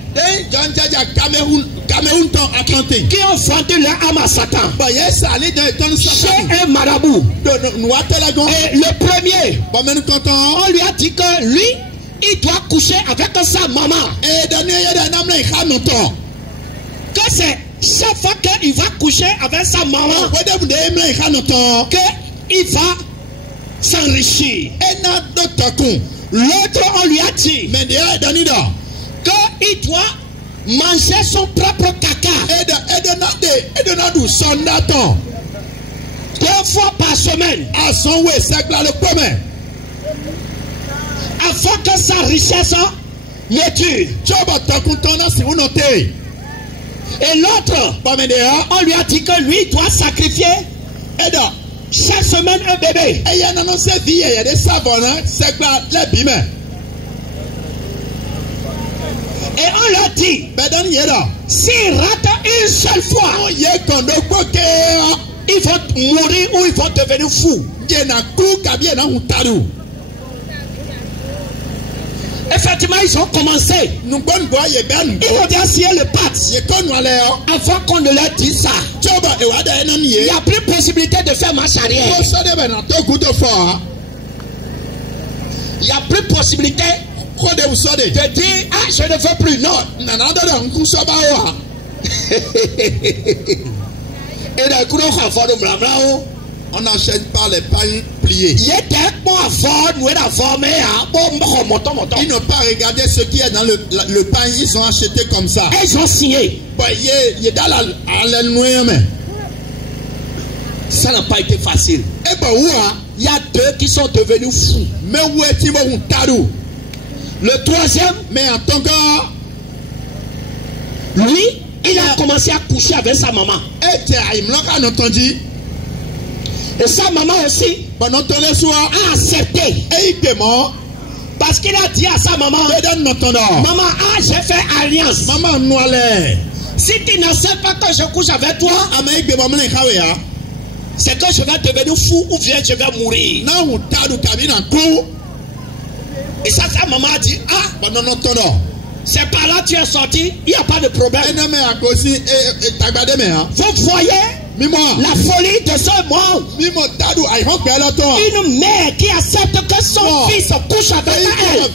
qui ont vendu leur âme à Satan chez un marabout. Et le premier, on lui a dit que lui, il doit coucher avec sa maman. Que c'est chaque fois qu'il va coucher avec sa maman qu'il va s'enrichir. L'autre, on lui a dit qu'il doit manger son propre caca 2 fois par semaine afin que sa richesse ne tue. Et l'autre, on lui a dit que lui doit sacrifier chaque semaine un bébé. Et on leur dit, s'il rate une seule fois, ils vont mourir ou ils vont devenir fous. Effectivement, ils ont commencé. Ils ont déjà signé le pacte. Avant qu'on ne leur dise ça, il n'y a plus possibilité de faire marche arrière. Il n'y a plus possibilité de dire, ah, je ne veux plus. Non. On n'achète pas les pains pliés. Ils n'ont pas regardé ce qui est dans le pain. Ils ont acheté comme ça. Et ils ont signé. Ça n'a pas été facile. Il y a 2 qui sont devenus fous. Le troisième, mais en tant que lui, il a commencé à coucher avec sa maman. Et sa maman aussi a accepté. Parce qu'il a dit à sa maman, maman, j'ai fait alliance. Si tu n'acceptes pas que je couche avec toi, c'est que je vais devenir fou ou bien je vais mourir. Et ça, sa maman a dit, c'est par là que tu es sorti, il n'y a pas de problème. Vous voyez la folie de ce monde. Une mère qui accepte que son fils couche avec elle.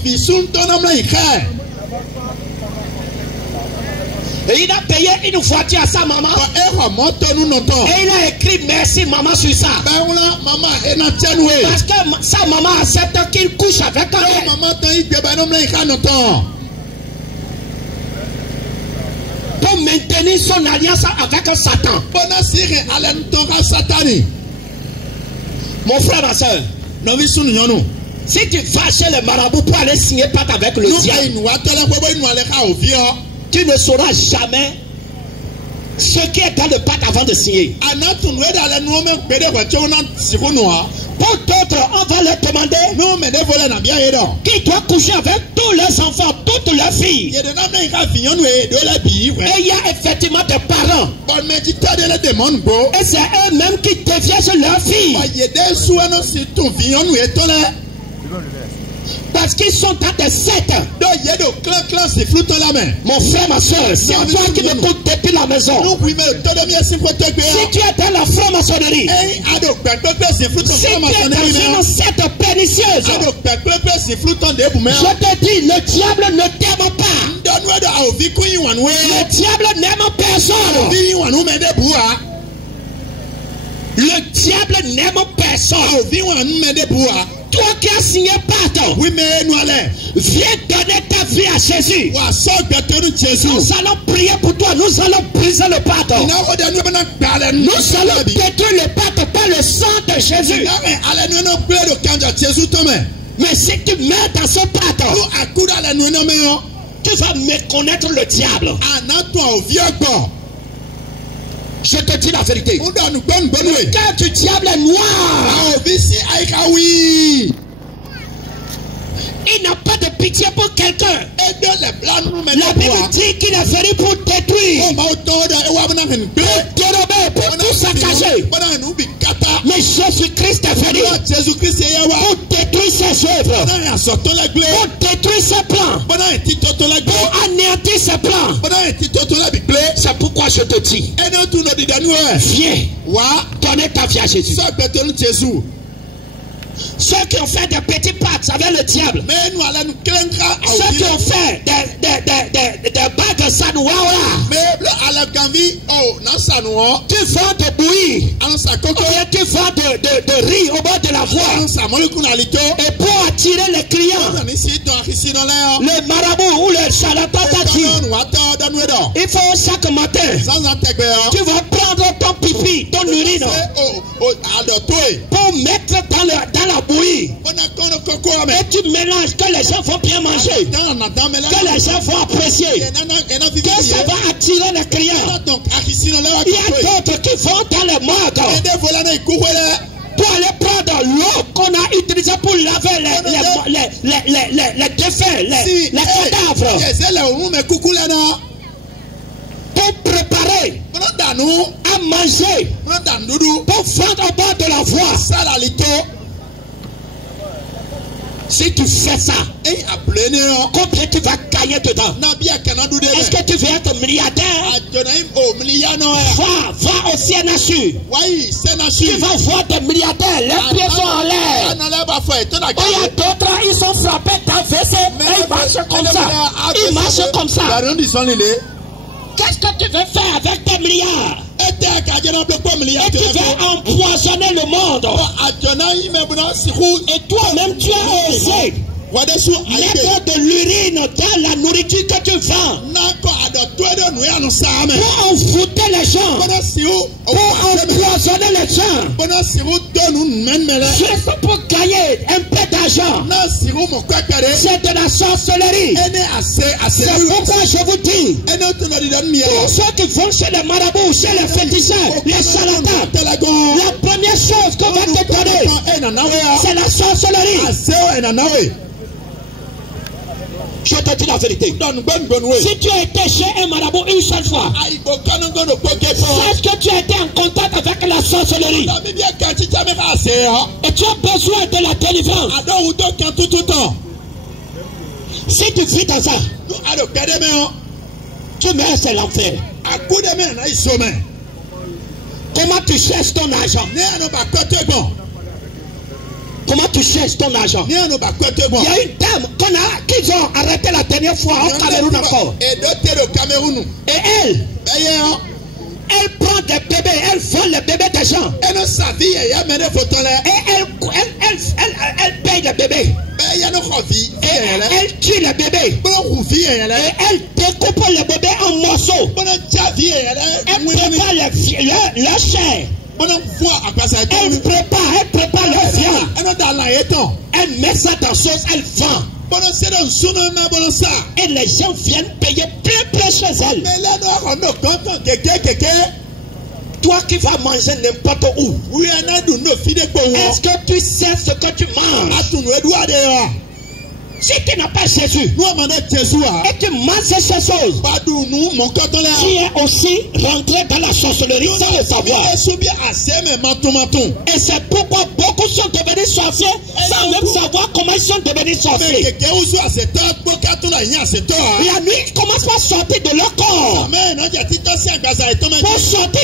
Et il a payé une voiture à sa maman. Et il a écrit merci maman sur ça. Parce que sa maman accepte qu'il couche avec elle. Pour maintenir son alliance avec Satan. Mon frère, ma soeur, si tu vas chez les marabouts pour aller signer pacte avec le diable, tu ne sauras jamais ce qui est dans le pacte avant de signer. Pour d'autres, on va leur demander qu'ils doivent coucher avec tous leurs enfants, toutes leurs filles. Et il y a effectivement des parents. Et c'est eux-mêmes qui deviennent leurs filles. Parce qu'ils sont dans des sectes. Mon frère, ma soeur, c'est toi qui m'écoutes depuis la maison. Si tu es dans la franc-maçonnerie, si tu es dans une secte pernicieuse, je te dis, le diable ne t'aime pas. Le diable n'aime personne. Le diable n'aime personne. Toi qui as signé pardon, viens donner ta vie à Jésus. Nous allons prier pour toi. Nous allons briser le pardon. Nous allons détruire le pardon par le sang de Jésus. Mais si tu mets dans ce pardon, tu vas méconnaître le diable. Je te dis la vérité. Le cœur du diable est noir. Il n'a pas de pitié pour quelqu'un. La Bible dit qu'il est venu pour détruire, pour dérober, pour tout saccager. Mais Jésus-Christ est venu pour détruire ses œuvres, pour détruire ses plans, pour anéantir ses plans. C'est pourquoi je te dis, viens donner ta vie à Jésus. Ceux qui ont fait des petits pactes avec le diable, ceux qui ont fait des bagues de Sanoua, tu vends de bouillie, tu vends de riz au bord de la voie, et pour attirer les clients, le marabout ou le charlatan t'a dit, il faut chaque matin, tu vas prendre ton pipi, ton urine, pour mettre dans la bouillie, et tu mélanges, que les gens vont bien manger, que les gens vont apprécier, que ça va attirer les clients. Il y a d'autres qui vont dans les morgues pour aller prendre l'eau qu'on a utilisée pour laver les défaits, les cadavres, pour préparer à manger, pour vendre au bord de la voie. Si tu fais ça, combien tu vas gagner dedans? Est-ce que tu veux être milliardaire? Va au CNHU. Tu vas voir des milliardaires, les pieds sont en l'air. Il y a d'autres, ils sont frappés d'AVC et ils marchent comme ça. Ils marchent comme ça. Qu'est-ce que tu veux faire avec tes milliards? Et tu veux empoisonner le monde. Et toi-même tu as osé mettre de l'urine dans la nourriture que tu vends pour envoûter les gens, pour empoisonner les gens, juste pour gagner un peu d'argent. C'est de la sorcellerie. C'est pourquoi je vous dis, pour ceux qui vont chez les marabouts, chez les féticheurs, les charlatans, la première chose qu'on va te donner, c'est la sorcellerie. Je te dis la vérité. Si tu as été chez un marabout une seule fois, sache que tu as été en contact avec la sorcellerie. Et tu as besoin de la délivrance. Si tu vis dans ça, tu meurs, c'est l'enfer. Comment tu cherches ton argent? Comment tu cherches ton argent? Il y a une dame qu'ils ont arrêtée la dernière fois au Cameroun encore. Et elle prend des bébés, elle vole les bébés des gens. Et elle paye les bébés. Et elle tue les bébés. Et elle découpe les bébés en morceaux. Elle prépare leur chair. Elle prépare leur viande. Elle met ça dans sauce, elle vend. Et les gens viennent payer plein chez elle. Toi qui vas manger n'importe où. Est-ce que tu sais ce que tu manges? Si tu n'as pas Jésus et tu manges ces choses, tu es aussi rentré dans la sorcellerie sans le savoir. Et c'est pourquoi beaucoup sont devenus sorciers sans même savoir comment ils sont devenus sorciers. La nuit commence par sortir de leur corps. Pour sortir.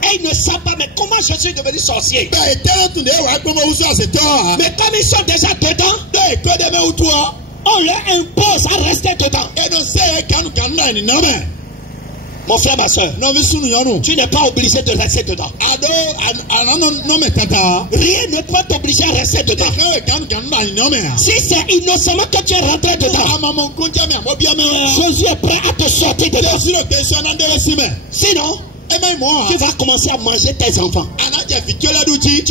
Et ils ne savent pas, mais comment je suis devenu sorcier? Mais comme ils sont déjà dedans, on leur impose à rester dedans. Mon frère, ma soeur, tu n'es pas obligé de rester dedans. Rien ne peut t'obliger à rester dedans. Si c'est innocemment que tu es rentré dedans, Jésus est prêt à te sortir dedans. Sinon, tu vas commencer à manger tes enfants. Tu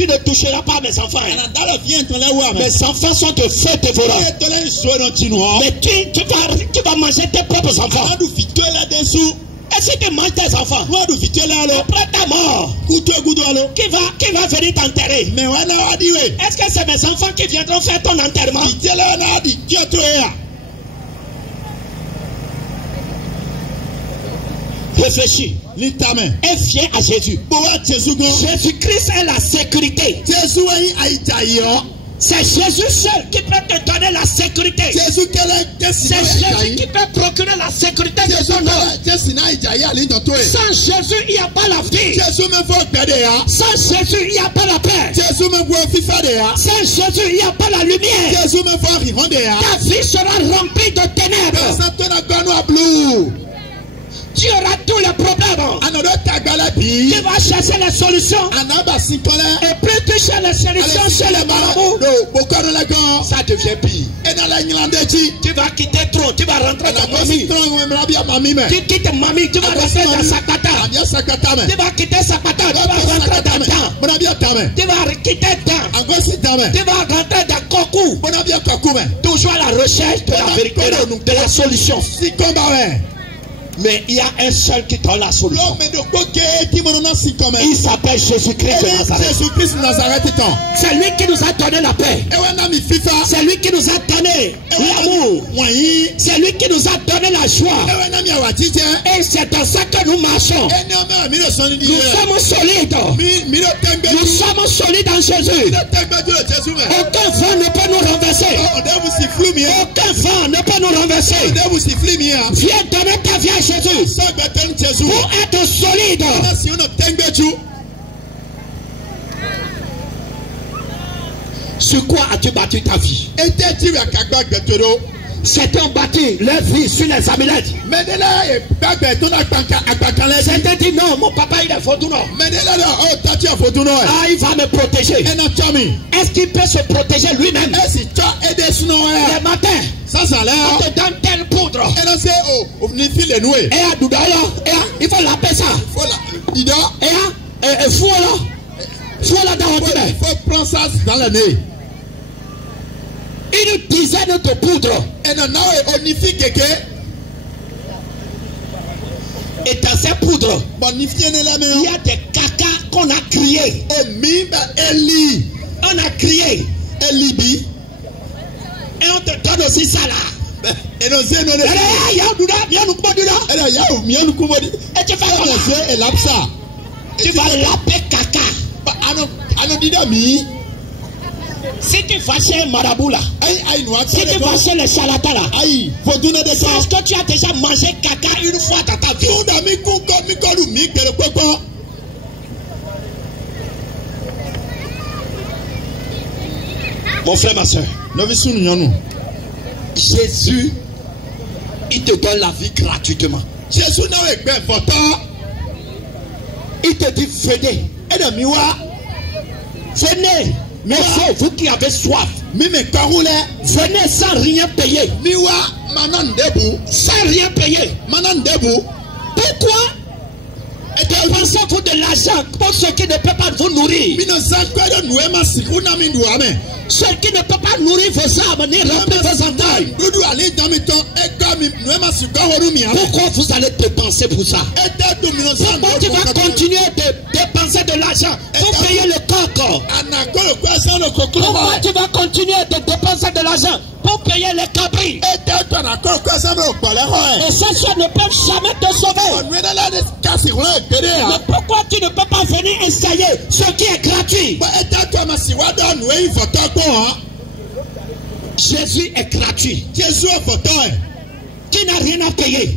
ne toucheras pas mes enfants. Mes enfants sont de feu dévorants. Mais tu vas manger tes propres enfants. Et si tu manges tes enfants, après ta mort, qui va venir t'enterrer? Est-ce que c'est mes enfants qui viendront faire ton enterrement? Réfléchis et viens à Jésus. Jésus-Christ est la sécurité. C'est Jésus seul qui peut te donner la sécurité. C'est Jésus qui peut procurer la sécurité de ton âme. Sans Jésus, il n'y a pas la vie. Sans Jésus, il n'y a pas la paix. Sans Jésus, il n'y a pas la lumière. Ta vie sera remplie de ténèbres. Tu auras tous les problèmes. Tu vas chercher les solutions. Et plus tu cherches les solutions chez les marabouts, ça devient pire. Tu vas quitter trop. Tu vas rentrer dans mamie. Tu quittes mamie. Tu vas rester dans Sakata. Tu vas quitter Sakata. Tu vas rentrer dans Dan. Tu vas quitter Dan. Tu vas rentrer dans Koku. Toujours à la recherche de la vérité, de la solution. Mais il y a un seul qui donne la solution. Il s'appelle Jésus-Christ de Nazareth. C'est lui qui nous a donné la paix. C'est lui qui nous a donné l'amour. C'est lui qui nous a donné la joie. Et c'est dans ça que nous marchons. Nous sommes solides. Nous sommes solides en Jésus. Aucun vent ne peut nous renverser. Aucun vent ne peut nous renverser. Viens donner ta vie à Jésus pour être solide. Sur quoi as-tu battu ta vie? Certains bâti leur vie sur les amulettes. Certains disent non, mon papa il est Fodouno. Ah, il va me protéger. Est-ce qu'il peut se protéger lui-même? Le matin, on te donne telle poudre. Et à Doudaya, il faut laver ça. Et faut dans le nez. Il faut prendre ça dans le nez. Une dizaine de poudres. Et dans ces poudres, il y a des caca qu'on a crié. On a crié. Et on te donne aussi ça là. Et tu fais comment? Tu vas laver caca. Si tu vas chez Marabout là, si tu vas chez les charlatans là, est-ce que tu as déjà mangé caca une fois dans ta vie? Mon frère, ma soeur, Jésus, il te donne la vie gratuitement. Il te dit venez. Venez. Mais vous qui avez soif, venez sans rien payer. Sans rien payer. Pourquoi? Dépensez-vous de l'argent pour ceux qui ne peuvent pas vous nourrir. Ceux qui ne peuvent pas nourrir vos âmes ni remplir vos entrailles. Pourquoi vous allez dépenser pour ça? Pourquoi tu vas continuer de dépenser de l'argent pour payer le coq? Pourquoi tu vas continuer de dépenser de l'argent pour payer les cabris? Et ces choses ne peuvent jamais te sauver. Mais pourquoi tu ne peux pas venir essayer ce qui est gratuit? Jésus est gratuit. Qui n'a rien à payer.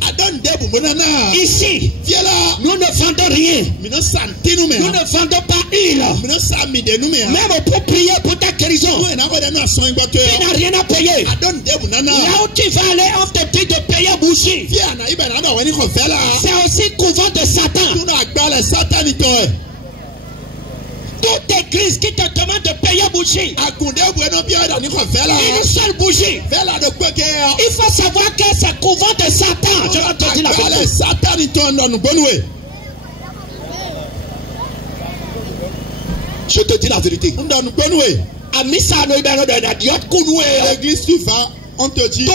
Ici, nous ne vendons rien. Nous ne vendons pas huile. Même pour prier pour ta guérison, tu n'as rien à payer. Là où tu vas aller, on te dit de payer bougie. C'est aussi couvent de Satan. Toute église qui te demande de payer bougie, une seule bougie, il faut savoir que c'est couvent de Satan. Je vais te dire la vérité. Je te dis la vérité. L'église tu vas, on te dit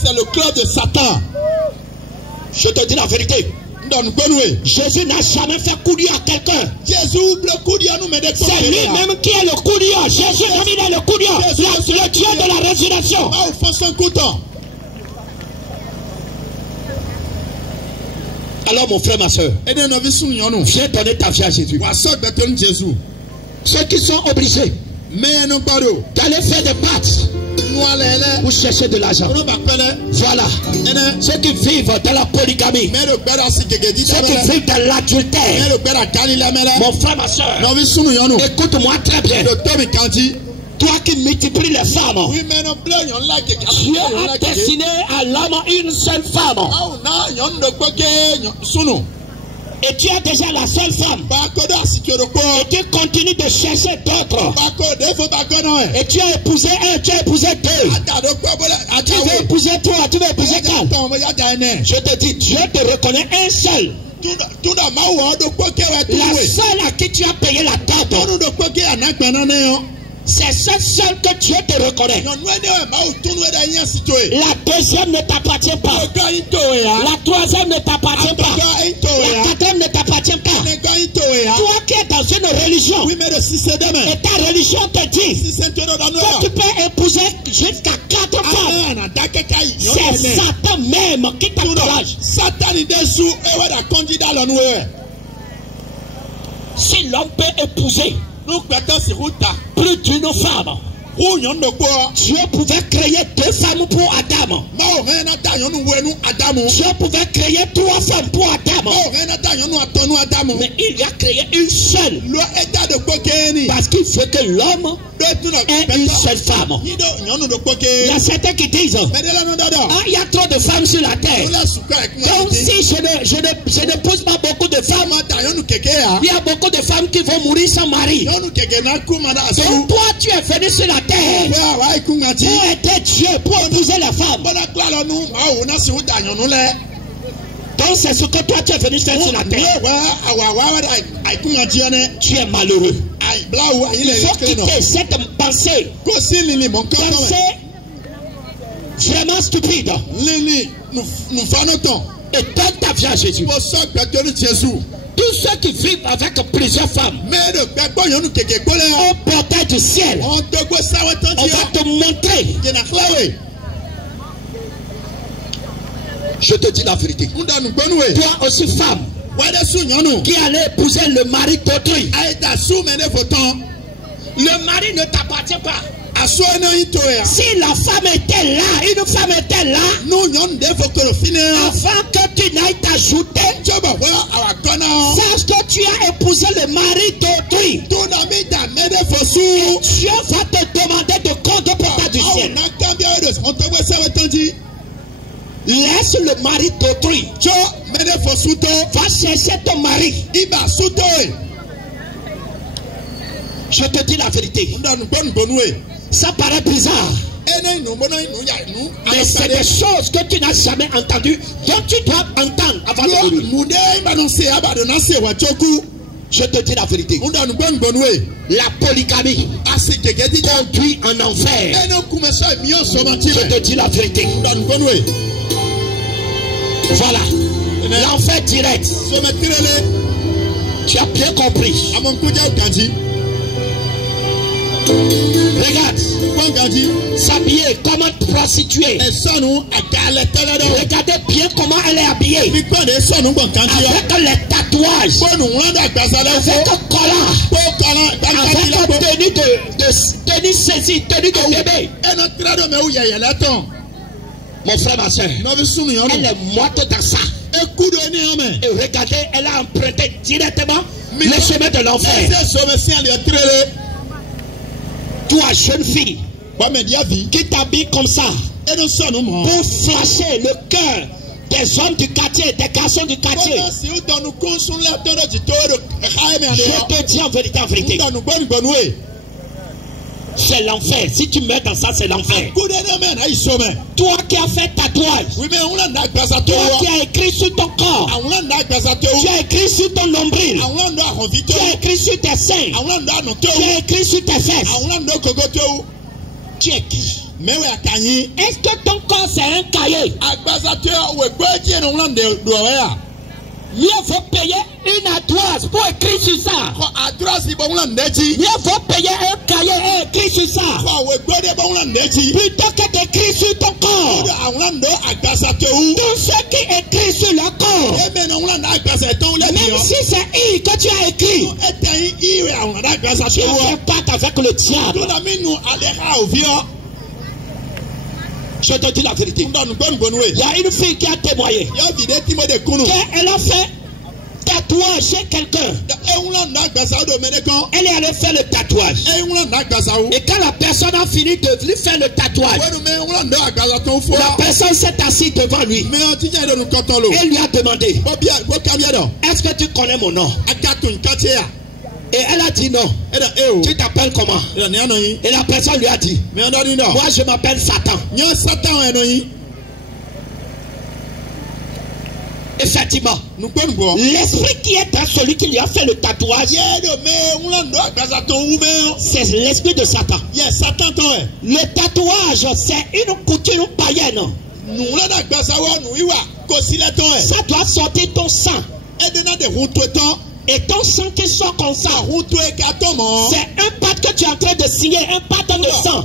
c'est le club de Satan. Je te dis la vérité. Jésus n'a jamais fait coup à quelqu'un. C'est lui-même qui est le coup. Jésus est le coup. Le Dieu de la résurrection. Alors mon frère, ma soeur, viens donner ta vie à Jésus. Ceux qui sont obligés d'aller faire des pâtes pour chercher de l'argent. Voilà. Ceux qui vivent dans la polygamie, ceux qui vivent dans l'adultère. Mon frère, ma soeur, écoute-moi très bien. Toi qui multiplies les femmes, Dieu a destiné à l'homme une seule femme. Et tu as déjà la seule femme. Et tu continues de chercher d'autres. Et tu as épousé un, tu as épousé deux. Tu veux épouser trois, tu veux épouser quatre. Je te dis, Dieu te reconnaît un seul. La seule à qui tu as payé la dot. C'est cette seule que Dieu te reconnaît. La deuxième ne t'appartient pas. La troisième ne t'appartient pas. La quatrième ne t'appartient pas. Toi qui es dans une religion, et ta religion te dit que tu peux épouser jusqu'à 4 femmes. C'est Satan même qui t'encourage. Si l'homme peut épouser plus d'une femme, Dieu pouvait créer 2 femmes pour Adam. Dieu pouvait créer 3 femmes pour Adam. Mais il a créé une seule. Parce qu'il faut que l'homme ait une seule femme. Il y a certains qui disent il y a trop de femmes sur la terre. Donc si je ne pose pas beaucoup de femmes, il y a beaucoup de femmes qui vont mourir sans mari. Donc toi tu es venu sur la terre pour aider Dieu, pour épouser la femme. Donc c'est ce que toi tu es venu faire sur la terre. Tu es malheureux. Il faut quitter cette pensée. Vraiment stupide. Et donne ta vie à Jésus. Tous ceux qui vivent avec plusieurs femmes, au portail du ciel, on va te montrer. Je te dis la vérité. Toi aussi, femme, qui allait épouser le mari d'autrui, le mari ne t'appartient pas. Si la femme était là, une femme était là, avant que tu n'ailles t'ajouter, sache que tu as épousé le mari d'autrui. Dieu va te demander de compte au portail du ciel. Laisse le mari d'autrui. Va chercher ton mari. Je te dis la vérité. Ça paraît bizarre. Mais c'est des choses que tu n'as jamais entendues, dont tu dois entendre avant de mourir. Je te dis la vérité. La polygamie conduit en enfer. Je te dis la vérité. Voilà. L'enfer direct. Tu as bien compris. Regarde. S'habiller, comment prostituer. Regardez bien comment elle est habillée. Avec les tatouages. Avec un collant. Avec une tenue saisie, tenue de bébé. Mon frère, ma soeur, elle est morte dans ça. Et regardez, elle a emprunté directement le chemin de l'enfer. Toi, jeune fille, qui t'habille comme ça, pour flasher le cœur des hommes du quartier, des garçons du quartier. Je te dis en vérité, c'est l'enfer. Si tu meurs dans ça, c'est l'enfer. Toi qui as fait tatouage, toi qui as écrit sur ton corps, tu as écrit sur ton nombril, tu as écrit sur tes seins, tu as écrit sur tes fesses. Tu es qui? Est-ce que ton corps c'est un cahier? Mieux vaut payer une adresse pour écrire sur ça. Mieux vaut payer un cahier et écrire sur ça. Plutôt que d'écrire sur ton corps. Tous ceux qui écrivent sur leur corps, même si c'est I que tu as écrit, tu ne fais pas avec le diable. Je te dis la vérité. Il y a une fille qui a témoigné. Elle a fait tatouage chez quelqu'un. Elle est allée faire le tatouage. Et quand la personne a fini de lui faire le tatouage, la personne s'est assise devant lui. Et lui a demandé, est-ce que tu connais mon nom? Et elle a dit non. Tu t'appelles comment? Et la personne lui a dit, moi je m'appelle Satan. Effectivement, l'esprit qui est dans celui qui lui a fait le tatouage, c'est l'esprit de Satan. Le tatouage, c'est une coutume païenne. Ça doit sortir ton sang. Et ton sang qui sort comme ça, c'est un pacte que tu es en train de signer, un pacte de sang.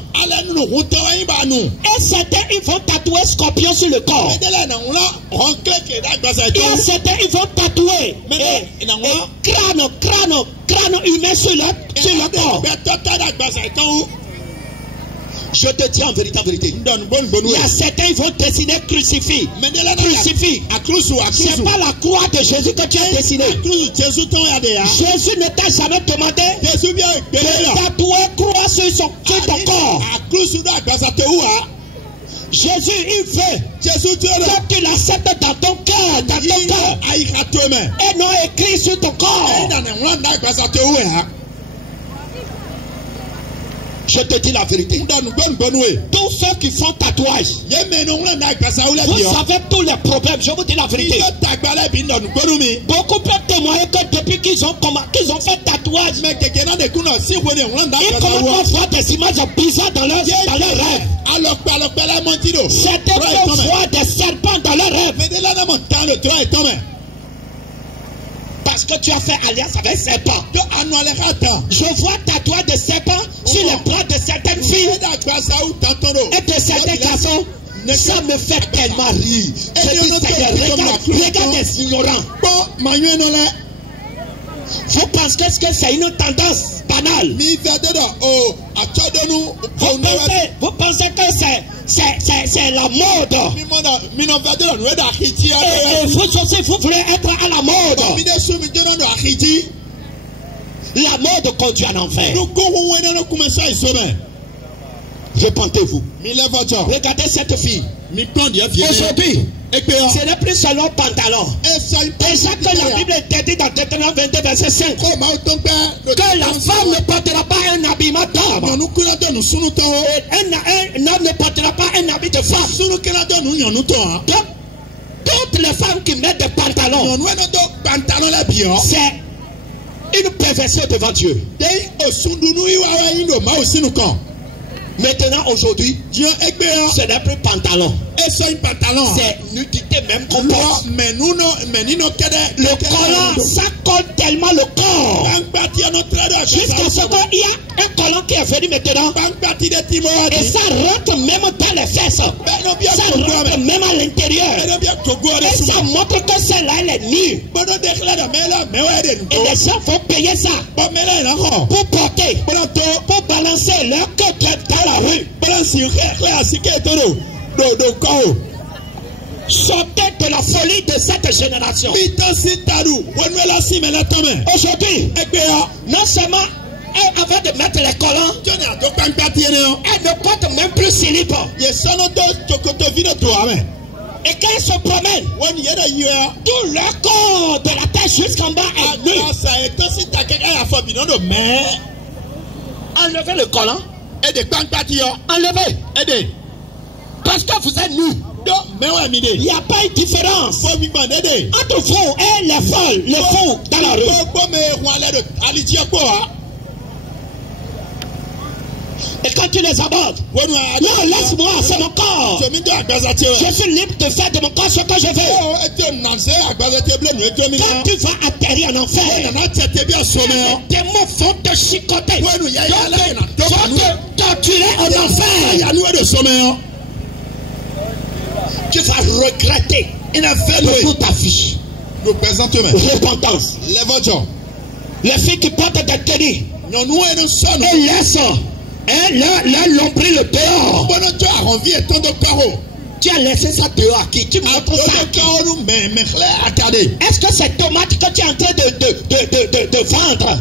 Et certains, ils vont tatouer scorpion sur le corps. Et certains, ils vont tatouer crâne humain sur le corps. Je te dis en vérité, il y a certains qui vont dessiner crucifix. C'est pas la croix de Jésus que tu as dessiné. Jésus ne t'a jamais demandé de tatouer croix sur ton corps. Jésus, il veut que tu l'acceptes dans ton cœur, et non écrit sur ton corps. Je te dis la vérité. Tous ceux qui font tatouage, vous savez tous les problèmes. Je vous dis la vérité. Beaucoup peuvent témoigner que depuis qu'ils ont fait tatouage, ils commencent à voir des images bizarres dans leur rêve. Certains peuvent voir des serpents dans leur rêve. Parce que tu as fait alliance avec serpent. Je vois tatouage de serpent sur les bras de certaines filles et de certains garçons. Ça me fait tellement rire. Regarde les ignorants. Vous pensez que c'est une tendance banale? Vous pensez que c'est la mode? Et vous aussi, vous voulez être à la mode. La mode conduit à l'enfer. Repentez-vous. Regardez cette fille. Aujourd'hui, Ce n'est plus seulement pantalon. Déjà que la Bible interdit dans Deutéronome 22 verset 5 que la femme ne portera pas un habillement d'homme. Un homme ne portera pas un habit de femme. Donc, toutes les femmes qui mettent des pantalons, c'est une perversion devant Dieu. Maintenant, aujourd'hui, ce n'est plus pantalon. C'est nudité même qu'on porte. Le collant, ça colle tellement le corps. Jusqu'à ce qu'il y a un collant qui est venu maintenant. Et ça rentre même dans les fesses. Ça rentre même à l'intérieur. Et ça montre que celle-là, elle est nue. Et les gens vont payer ça. Pour porter. Pour balancer leur queue dans la rue. Sortez de la folie de cette génération. Aujourd'hui, non seulement avant de mettre les collants, elle ne porte même plus slip. Et quand ils se promènent, tout leur corps de la tête jusqu'en bas est nu. Enlevez le collant. Enlevez. Parce que vous êtes nus. Il n'y a pas une différence entre vous et les folles, les fous dans la rue. Et quand tu les abordes, non, laisse-moi, c'est mon corps. Je suis libre de faire de mon corps ce que je veux. Quand tu vas atterrir en enfer, les démons vont te chicoter, vont te torturer en enfer. Tu vas regretter toute ta vie. Repentance. Les filles qui portent des tenues, elles laissent. Là, l'ont pris le dehors. Tu as laissé ça dehors à qui? Tu montres ça à qui? Est-ce que c'est tomate que tu es en train de vendre?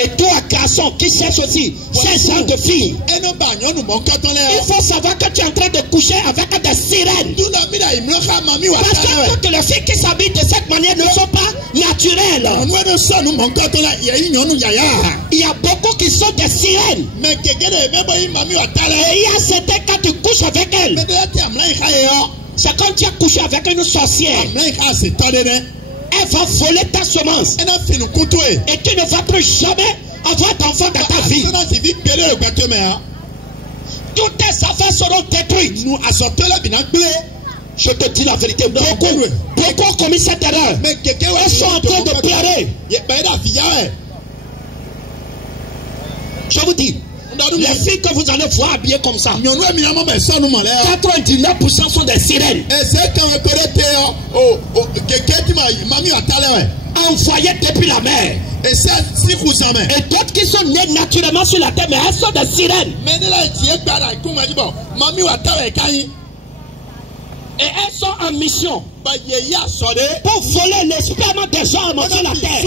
Et toi, garçon, qui cherche aussi ces genre de filles, il faut savoir que tu es en train de coucher avec des sirènes. Parce que toutes les filles qui s'habillent de cette manière ne sont pas naturelles. Il y a beaucoup qui sont des sirènes. Et il y a certains, quand tu couches avec elles, c'est comme tu as couché avec une sorcière. Elle va voler ta semence. Et tu ne vas plus jamais avoir d'enfant dans ta vie. Toutes tes affaires seront détruites. Je te dis la vérité. Beaucoup ont commis cette erreur. Ils sont en train de pleurer. Je vous dis, les filles que vous allez voir habillées comme ça, 99% sont des sirènes. Envoyées depuis la mer. Et d'autres qui sont nées naturellement sur la terre, mais elles sont des sirènes. Et elles sont en mission pour voler les spermes des gens sur la terre.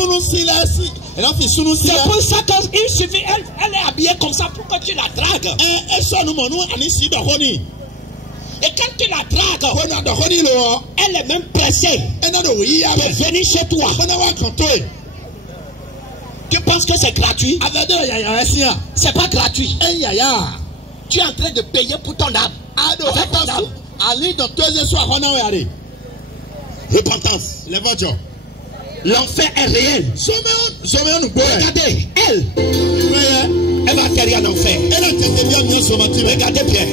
C'est pour ça qu'il suffit, elle est habillée comme ça pour que tu la dragues. Et quand tu la dragues, elle est même pressée de venir chez toi. Tu penses que c'est gratuit? C'est pas gratuit. Tu es en train de payer pour ton âme. Avec ton âme. Repentance. L'enfer est réel. Regardez, elle va atterrir en enfer. Regardez bien.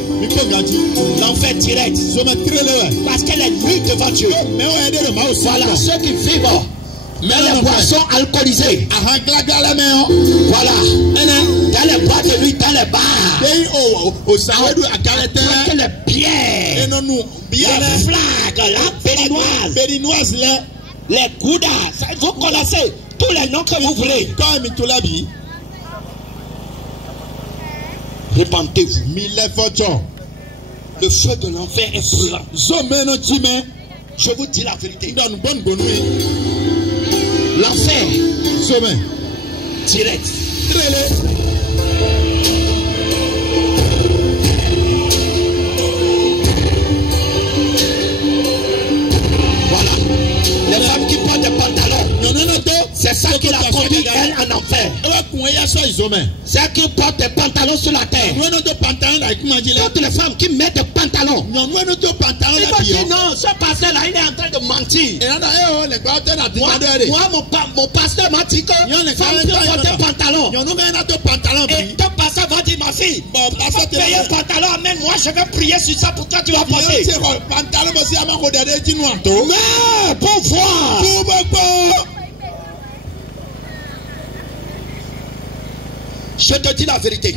L'enfer direct. Parce qu'elle est nue devant Dieu. Voilà, ceux qui vivent mais les boissons alcoolisées. Voilà. Dans les boîtes de nuit, dans les bars. Avec les pierres. Les flags, la béninoise. Les goudas. Vous connaissez tous les noms que vous voulez. Repentez-vous. Le feu de l'enfer est brûlant. Je vous dis la vérité. L'enfer direct. C'est ça qui l'a conduit elle en enfer. C'est qui porte des pantalons sur la terre. Toutes les femmes qui mettent des pantalons. Ils vont dire non, ce pasteur là il est en train de mentir. Moi mon pasteur m'a dit que les femmes qui portent des pantalons. Et ton pasteur va dire ma fille, paye un pantalon, amène moi je vais prier sur ça pour toi tu vas porter. Mais pour voir. Je te dis la vérité.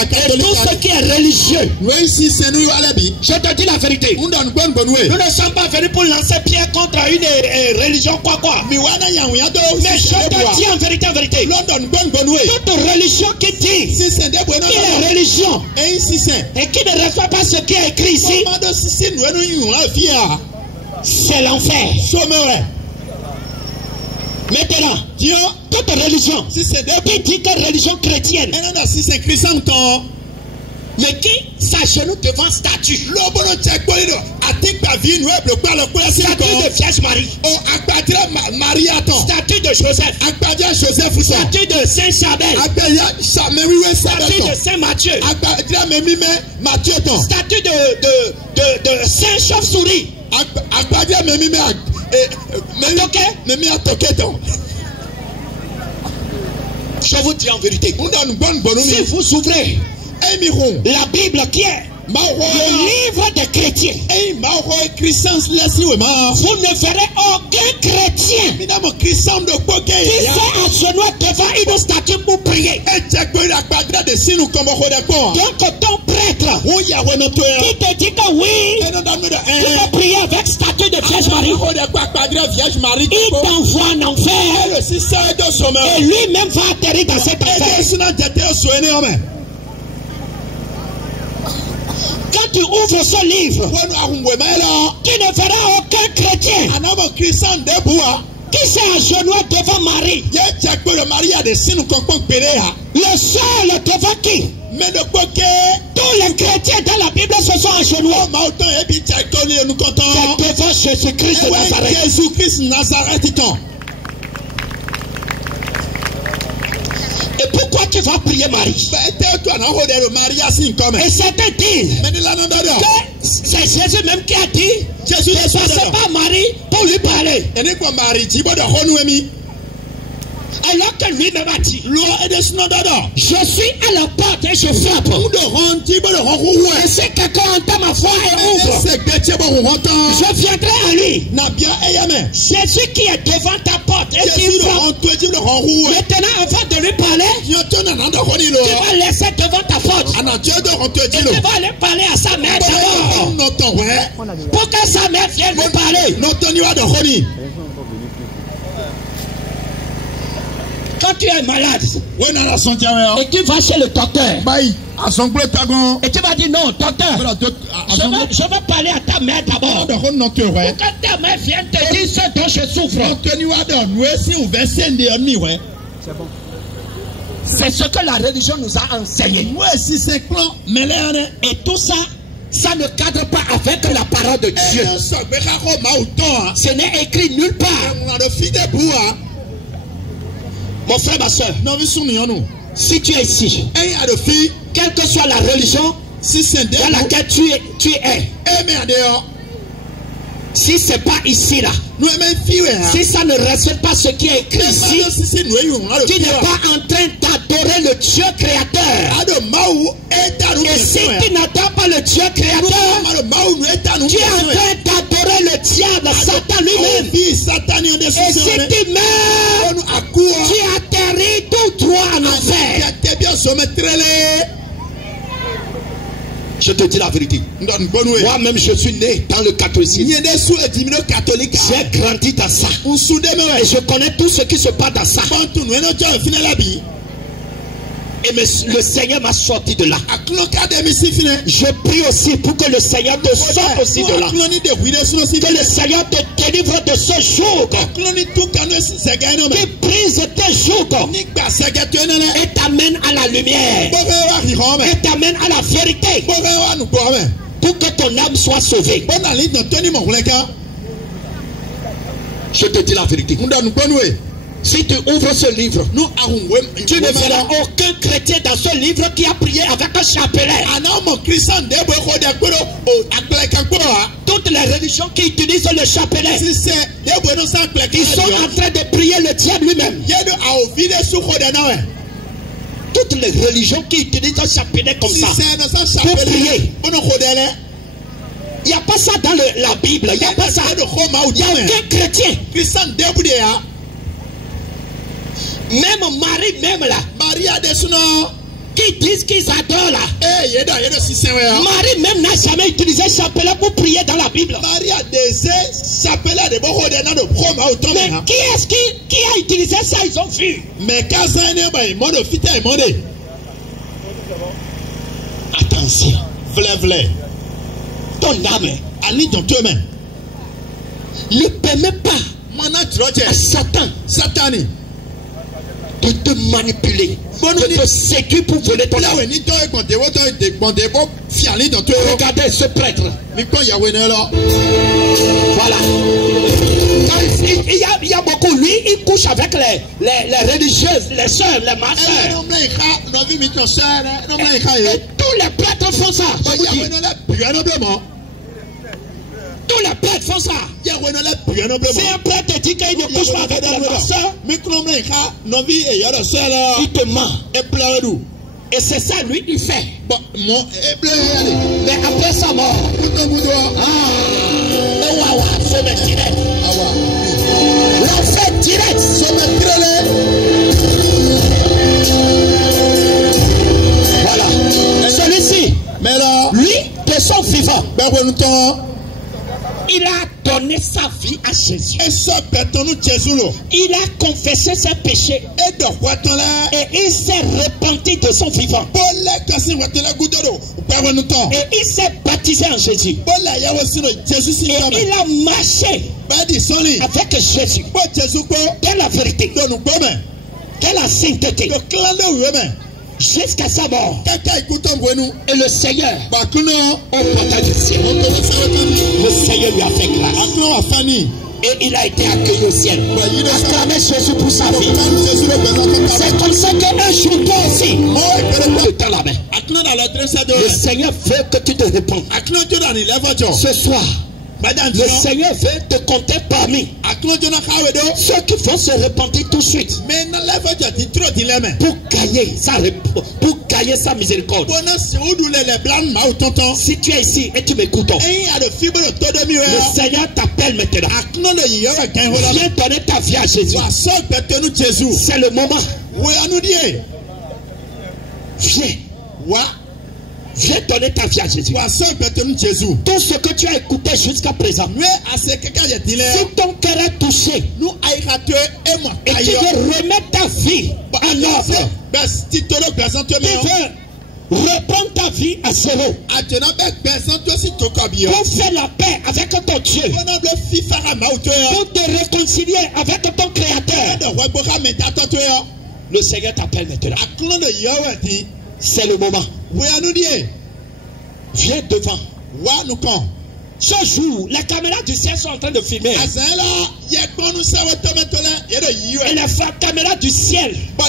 Et tout ce qui est religieux, je te dis la vérité, nous ne sommes pas venus pour lancer pierre contre une religion quoi. Mais je te dis en vérité, toute religion qui dit qu'il est religion et qui ne respecte pas ce qui est écrit ici, c'est l'enfer. Maintenant, toute religion qui dit que religion chrétienne, mais qui s'agenouille devant statue, statue de Vierge Marie, statue de Joseph, statue de Saint Chabel, statue de Saint Matthieu, statue de Saint Chauve-souris. Je vous dis en vérité, si vous ouvrez la Bible qui est le livre des chrétiens, vous ne verrez aucun chrétien qui s'est agenouillé devant une statue pour prier. Donc ton prêtre qui te dit que oui, tu peux prier avec statue de Vierge Marie, il t'envoie en enfer et lui-même va atterrir dans cette affaire. Quand tu ouvres ce livre, tu ne verras aucun chrétien qui s'est agenouillé devant Marie. Le seul devant qui tous les chrétiens dans la Bible se sont agenouillés. C'est devant Jésus-Christ de Nazareth. Et pourquoi tu vas prier Marie? Et certains disent que c'est Jésus même qui a dit ne passez pas Marie pour lui parler. Alors que lui-même a dit je suis à la porte et je frappe. Et si quelqu'un entend ma voix et ouvre, je viendrai à lui. Jésus qui est devant ta porte et qui frappe. Maintenant avant de lui parler, tu vas laisser devant ta porte et tu vas aller parler à sa mère d'abord pour que sa mère vienne lui parler. Quand tu es malade et tu vas chez le docteur et tu vas dire non docteur, je veux parler à ta mère d'abord pour que ta mère vienne te dire ce dont je souffre. C'est ce que la religion nous a enseigné. Et tout ça, ça ne cadre pas avec la parole de Dieu. Ce n'est écrit nulle part. Mon frère, ma soeur, si tu es ici, quelle que soit la religion dans laquelle tu es, si ce n'est pas ici là, si ça ne respecte pas ce qui est écrit ici, tu n'es pas en train d'adorer le Dieu créateur. Et si tu n'adores pas le Dieu créateur, tu es en train d'adorer le diable, Satan lui-même. Et si tu meurs, tu atterris tout droit en enfer. Je te dis la vérité. Moi-même, je suis né dans le catholicisme. J'ai grandi dans ça. Et je connais tout ce qui se passe dans ça. Et le Seigneur m'a sorti de là. Je prie aussi pour que le Seigneur te sorte aussi de là. Que le Seigneur te délivre de ce joug. Qui brise tes jougs. Et t'amène à la lumière. Et t'amène à la vérité. Pour que ton âme soit sauvée. Je te dis la vérité. Si tu ouvres ce livre, tu ne verras aucun chrétien dans ce livre qui a prié avec un chapelet. Toutes les religions qui utilisent le chapelet, ils sont en train de prier le diable lui-même. Toutes les religions qui utilisent un chapelet comme ça pour prier. Il n'y a pas ça dans la Bible. Il n'y a pas ça. Il n'y a aucun chrétien. Même Marie, même là. Qui disent qu'ils adorent là. Marie même n'a jamais utilisé chapelet pour prier dans la Bible. Mais qui est-ce qui a utilisé ça? Ils ont vu. Attention. Ton âme ne permet pas à Satan de te manipuler, de te séduire pour voler ton âme. Regardez ce prêtre. Voilà. Il y a beaucoup. Lui, il couche avec les religieuses, les soeurs, les masseurs. Et tous les prêtres font ça. Tous les prêtres font ça. Si un prêtre dit qu'il ne couche pas avec la soeur, il te ment. Et c'est ça, lui, il fait. Mais après sa mort, l'enfer direct. Voilà. Celui-ci, lui, de son vivant, il a donné sa vie à Jésus. Il a confessé ses péchés. Et il s'est repenti de son vivant. Et il s'est baptisé en Jésus. Et il a marché avec Jésus. Quelle la vérité. Quelle la sainteté. Jusqu'à sa mort. Et le Seigneur, au portail du ciel, le Seigneur lui a fait grâce. Et il a été accueilli au ciel. Acclamez Jésus pour sa vie. C'est comme ça qu'un jour toi aussi, tu tends la main. Le Seigneur veut que tu te répondes. Ce soir, le Seigneur veut te compter parmi ceux qui vont se repentir tout de suite pour gagner sa miséricorde. Si tu es ici et tu m'écoutes, le Seigneur t'appelle maintenant. Viens donner ta vie à Jésus. C'est le moment. Viens donner ta vie à Jésus. Tout ce que tu as écouté jusqu'à présent, si ton cœur est touché et tu veux remettre ta vie en ordre, tu veux reprendre ta vie à zéro pour faire la paix avec ton Dieu, pour te réconcilier avec ton Créateur, le Seigneur t'appelle maintenant. C'est le moment. Viens devant. Ce jour, les caméras du ciel sont en train de filmer. Et les caméras du ciel ont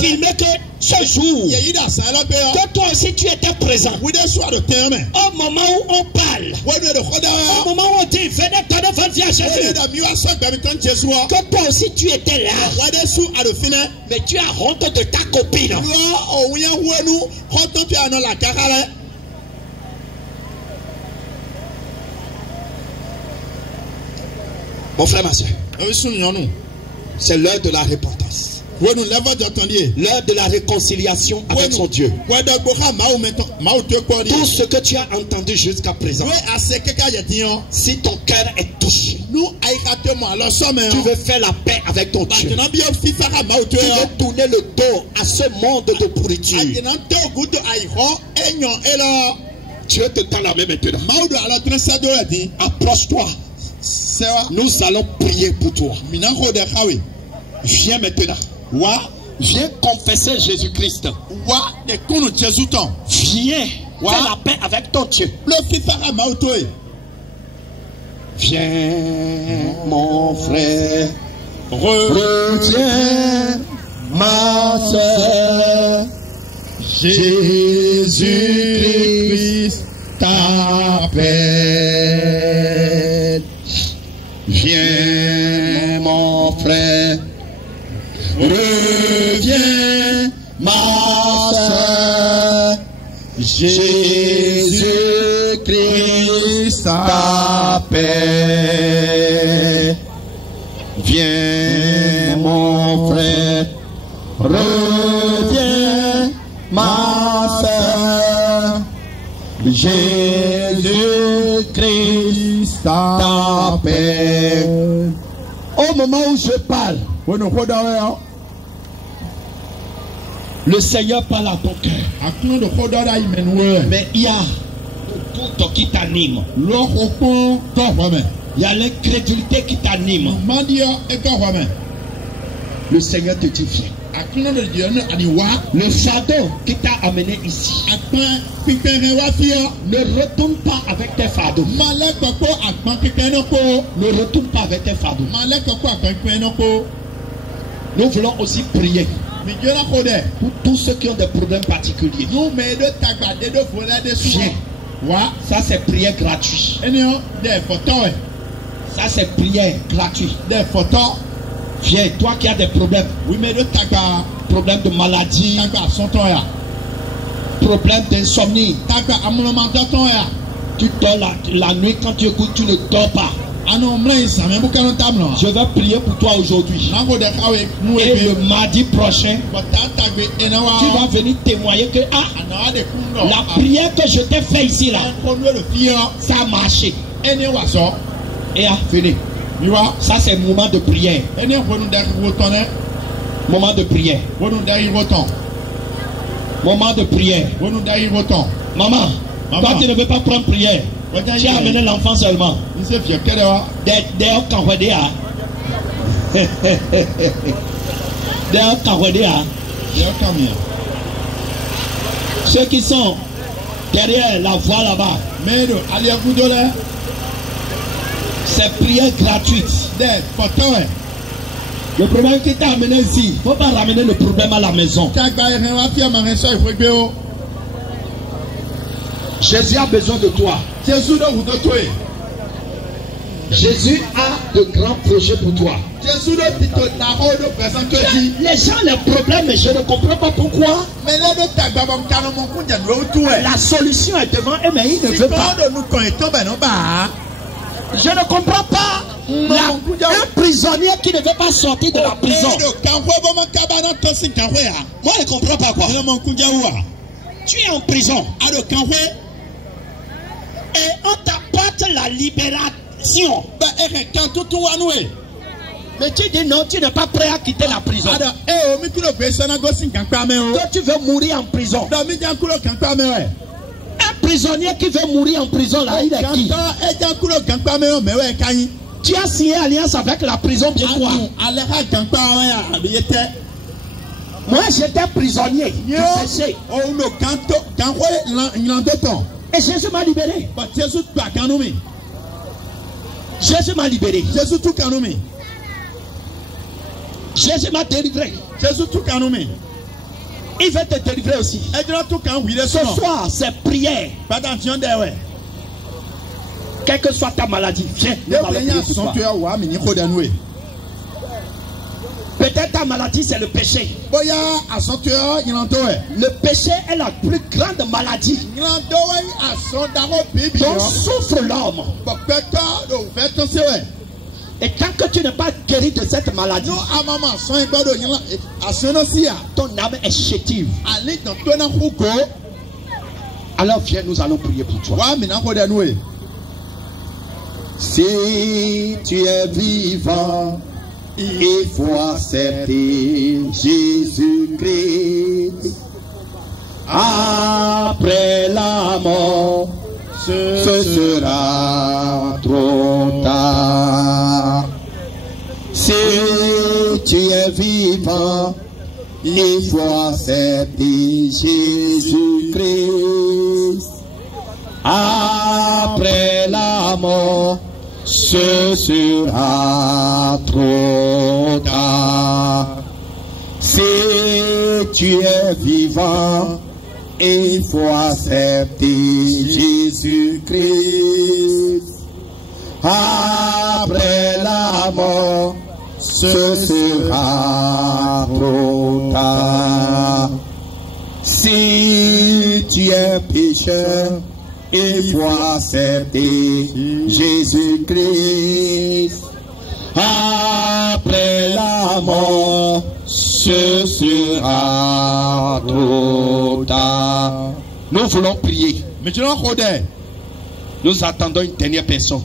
filmé que ce jour, que toi aussi tu étais présent. Au moment où on parle, au moment où on dit venez donner votre vie à Jésus, que toi aussi tu étais là. Mais tu as honte de ta copine. Mon frère, ma soeur, c'est l'heure de la repentance. L'heure de la réconciliation avec son Dieu. Tout ce que tu as entendu jusqu'à présent, si ton cœur est touché, tu veux faire la paix avec ton Dieu, tu veux tourner le dos à ce monde de pourriture, Dieu te tend la main maintenant. Approche-toi. Nous allons prier pour toi. Viens maintenant. Viens confesser Jésus-Christ. Viens faire la paix avec ton Dieu. Viens mon frère, reviens ma soeur. Jésus-Christ t'appelle. Viens mon frère, reviens ma soeur. Jésus-Christ t'appelle. Viens mon frère, reviens ma soeur. Jésus-Christ t'appelle. Au moment où je parle, le Seigneur parle à ton cœur. Mais il y a tout qui t'anime. Il y a l'incrédulité qui t'anime. Le Seigneur te dit viens. Le fardeau qui t'a amené ici, ne retourne pas avec tes fardeaux. Ne retourne pas avec tes fardeaux. Nous voulons aussi prier pour tous ceux qui ont des problèmes particuliers. Viens. Ça c'est prière gratuite. Ça c'est prière gratuite. Viens, toi qui as des problèmes. Problème de maladie. Problème d'insomnie. Tu dors la nuit, quand tu écoutes, tu ne dors pas. Je vais prier pour toi aujourd'hui. Et le mardi prochain, tu vas venir témoigner que la prière que je t'ai fait ici là, ça a marché. Et venez. Ça c'est moment de prière. Moment de prière. Moment de prière. Maman, toi tu ne veux pas prendre prière. Tu as amené l'enfant seulement. Ceux qui sont derrière la voie là-bas, c'est prière gratuite. Le problème qui t'a amené ici, il ne faut pas ramener le problème à la maison. Jésus a besoin de toi. Jésus a de grands projets pour toi. Les gens ont des problèmes, mais je ne comprends pas pourquoi. La solution est devant eux, mais ils ne veulent pas. Je ne comprends pas. Un prisonnier qui ne veut pas sortir de la prison. Moi je ne comprends pas quoi. Tu es en prison. Et on t'apporte la libération. Mais tu dis non, tu n'es pas prêt à quitter la prison. Toi tu veux mourir en prison. Un prisonnier qui veut mourir en prison là, il est qui? Tu as signé alliance avec la prison bien quoi? Moi j'étais prisonnier du péché. Et Jésus m'a libéré. Jésus m'a libéré. Jésus m'a délivré. Il veut te délivrer aussi. Ce soir, c'est prière. Quelle que soit ta maladie, viens. Peut-être ta maladie, c'est le péché. Le péché est la plus grande maladie dont souffre l'homme. Et tant que tu n'es pas guéri de cette maladie, ton âme est chétive. Alors viens, nous allons prier pour toi. Si tu es vivant, il faut accepter Jésus-Christ. Après la mort, ce sera trop tard. Si tu es vivant, il faut accepter Jésus-Christ. Après la mort, ce sera trop tard. Si tu es vivant, il faut accepter Jésus-Christ. Après la mort, ce sera trop tard. Si tu es pécheur, il faut accepter Jésus-Christ. Après la mort, ce sera trop tard. Nous voulons prier. Nous attendons une dernière personne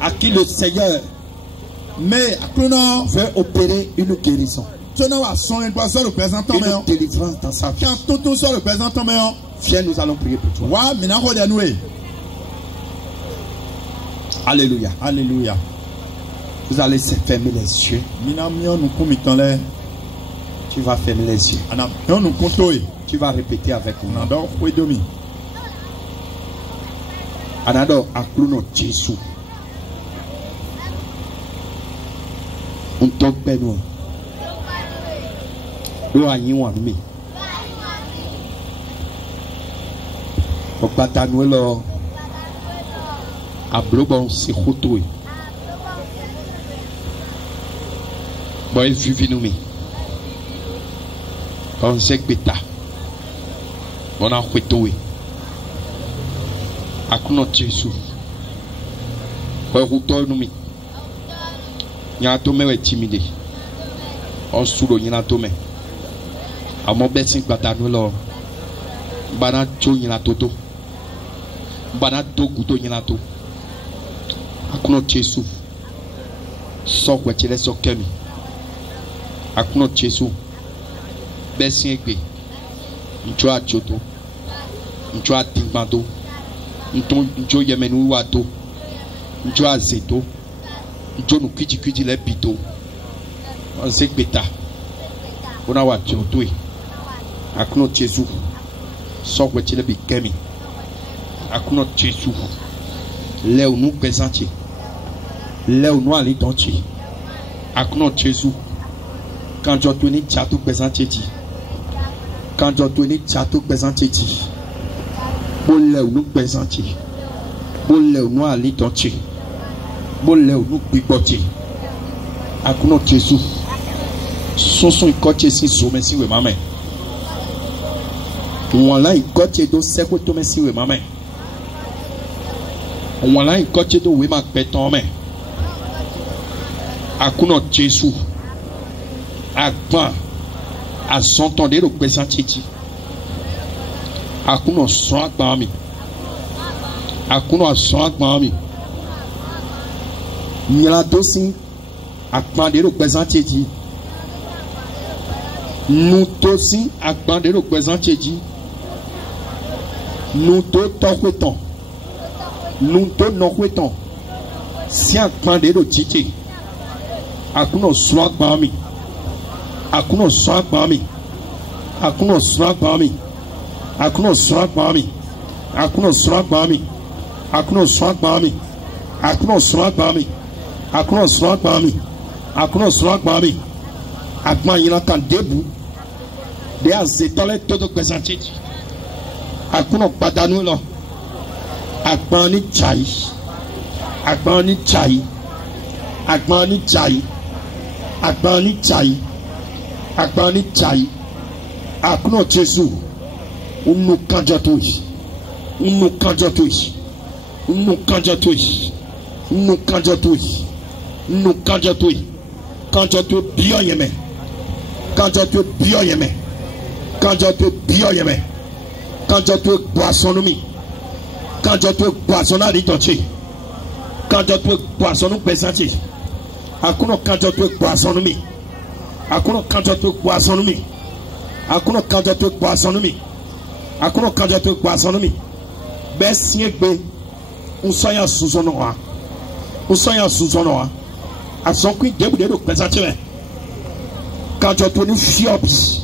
à qui le Seigneur veut opérer une guérison, une délivrance dans sa vie. Viens, nous allons prier pour toi. Alléluia. Alléluia. Vous allez fermer les yeux. Tu vas fermer les yeux. Tu vas répéter avec moi. Anador akluno Jésus. On tombe nous. Do anyiwa mi. Okpata nous lo. Ablobon si khotoui. Boy vivi nous mi. On sait que beta. On a khotoui. Akuno Jésus. Boy khotoui nous mi. Nyato mewe timide. On sulo nyato me. Amo besin bata nous lo. Bana cho nyato to. Bana to guto nyato. Akuno Jésus. So kwetele so kemi. Akuno Jésus. Besin egbe. Ncho achoto. Ncho atingbanto. Ncho yemenu wato. Ncho azeto. Ncho nu kwiji le bito. On sait beta. On a wachoto. Akuno Jésus. So kwetele bi kemi. Akuno Jésus. Là où nous présentons, là où nous allons danser, avec notre Jésus, quand je te dis, tu as tout présenté, quand je te dis, tu as tout présenté, bon là où nous présentons, bon là où nous allons danser, bon là où nous picoter, avec notre Jésus, son côté si sommet si oui maman, voilà il côté de ce que tu me si oui maman. On a un côté de Wima Pétomé. Akuno Jésus. Akban. À son temps de représenter. Akuno Soak Bami. Akuno Soak Bami. Nila Dosin. Akban de représenter. Nous Dosin. Akban de représenter. Nous Tokweton. Nous donnons quoi si un pan de l'autre akuno swag bami akuno swag bami akuno swag bami akuno swag bami akuno swag bami akuno swag bami akuno swag bami akuno swag bami akuno swag bami akma yina kan debout de azetole todo présenter akuno padanu lo Akbani chai, Akbani chai, Akbani chai, Akbani chai, Akbani chai, Akuno Jésus, Unu kanjatoi, Unu kanjatoi, Unu kanjatoi, Nous kanjo tout. Nous kanjo tout. Kanjo tout bien yeme. Kanjo tout bien yeme. Kanjo tout bien yeme. Kanjo tout boisson nomi. Kanjo tout boisson na litonchi. Kanjo tout boisson nous pesanti. Akuno kanjo tout boisson nomi. Akuno kanjo tout boisson nomi. Akuno kanjo tout boisson nomi. Akuno kanjo tout boisson nomi. Bessie be. On soya sous honora. On soya sous honora. À son coup debout de présenter. Quand tu tournes fiobi.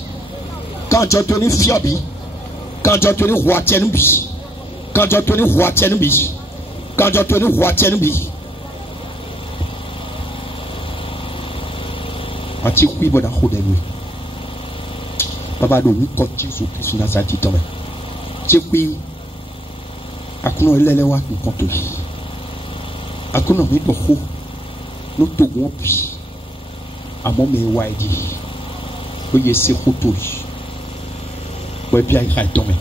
Quand tu tournes fiobi. Quand tu tournes roi tenubi. Quand tu tournes roi tenubi. Quand tu tournes roi tenubi. Ati kui boda khodelui. Papa do ni continue sur plus na sa titome. Ti kui akuno lele wa ku konto. Akuno mi do ho. No to won pi. Amo me waidi. Oye se koto. Bo bi ai ka tome.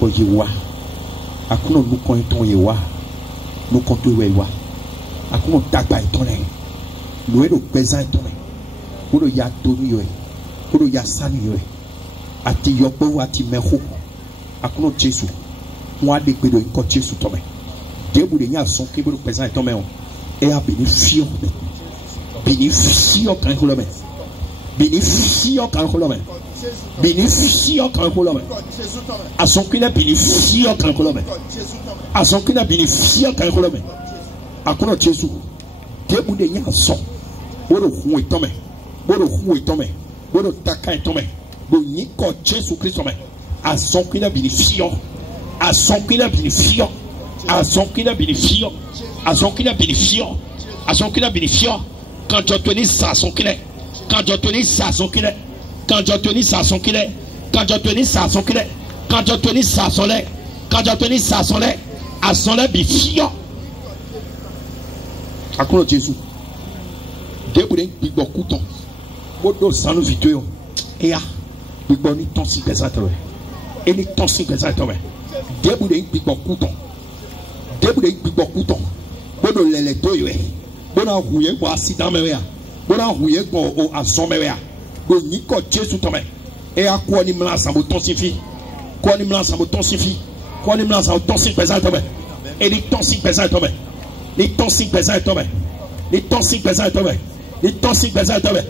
Oye wa. Akuno nu kon ton ye wa. Nu konto we wa. Akuno tagba ton le. Lo e do pesa ton le. Odo ya tonu yo. Odo ya sanu yo. Ati yopo ati meho. Akuno Jesu. Moi de pedo ko Jesu tome. Debu de nya son ke bo pesa ton me on. Et à bénéficier quand on le met. Bénéficier quand on le met. Bénéficier quand on le met. À son qu'il a bénéficié quand on le met. À son qu'il a bénéficié quand on le met. À quoi Jésus. Debout de nya son. Bodo hu et tome. Bodo hu et tome. Bodo taka et tome. Bodo ni ko Jésus Christ tome. À son qu'il a bénéficié. À son qu'il a bénéficié. À son qu'il a bénéficié. À son qu'il a bénéficié. À son qu'il a bénéficié. Quand tu as tenu ça, à son qu'il est. Quand tu as tenu ça, à son qu'il est. Quand tu as tenu ça, à son qu'il est. Quand tu as tenu ça, à son qu'il est. Quand tu as tenu ça, à son lait. Quand tu as tenu ça, à son lait. À son lait, bénéficié. À quoi Jésus? Debout big beaucoup de temps. Bodo sans nous vite. Et ya. Big bon, ni ton si pesant. Et ni ton si pesant. Debout big beaucoup de temps. Debout big beaucoup de temps. Bodo lele toyo. Bona huye kwa accident meya. Bona huye kwa ason meya. Bo ni ko Jésus tome. Et à quoi ni mla sa ton sifi. Quoi ni mla sa ton sifi. Quoi ni mla sa ton si pesant tome. Et ni ton si pesant tome. Ni ton si pesant tome. Ni ton si pesant tome. Ni ton si pesant tome.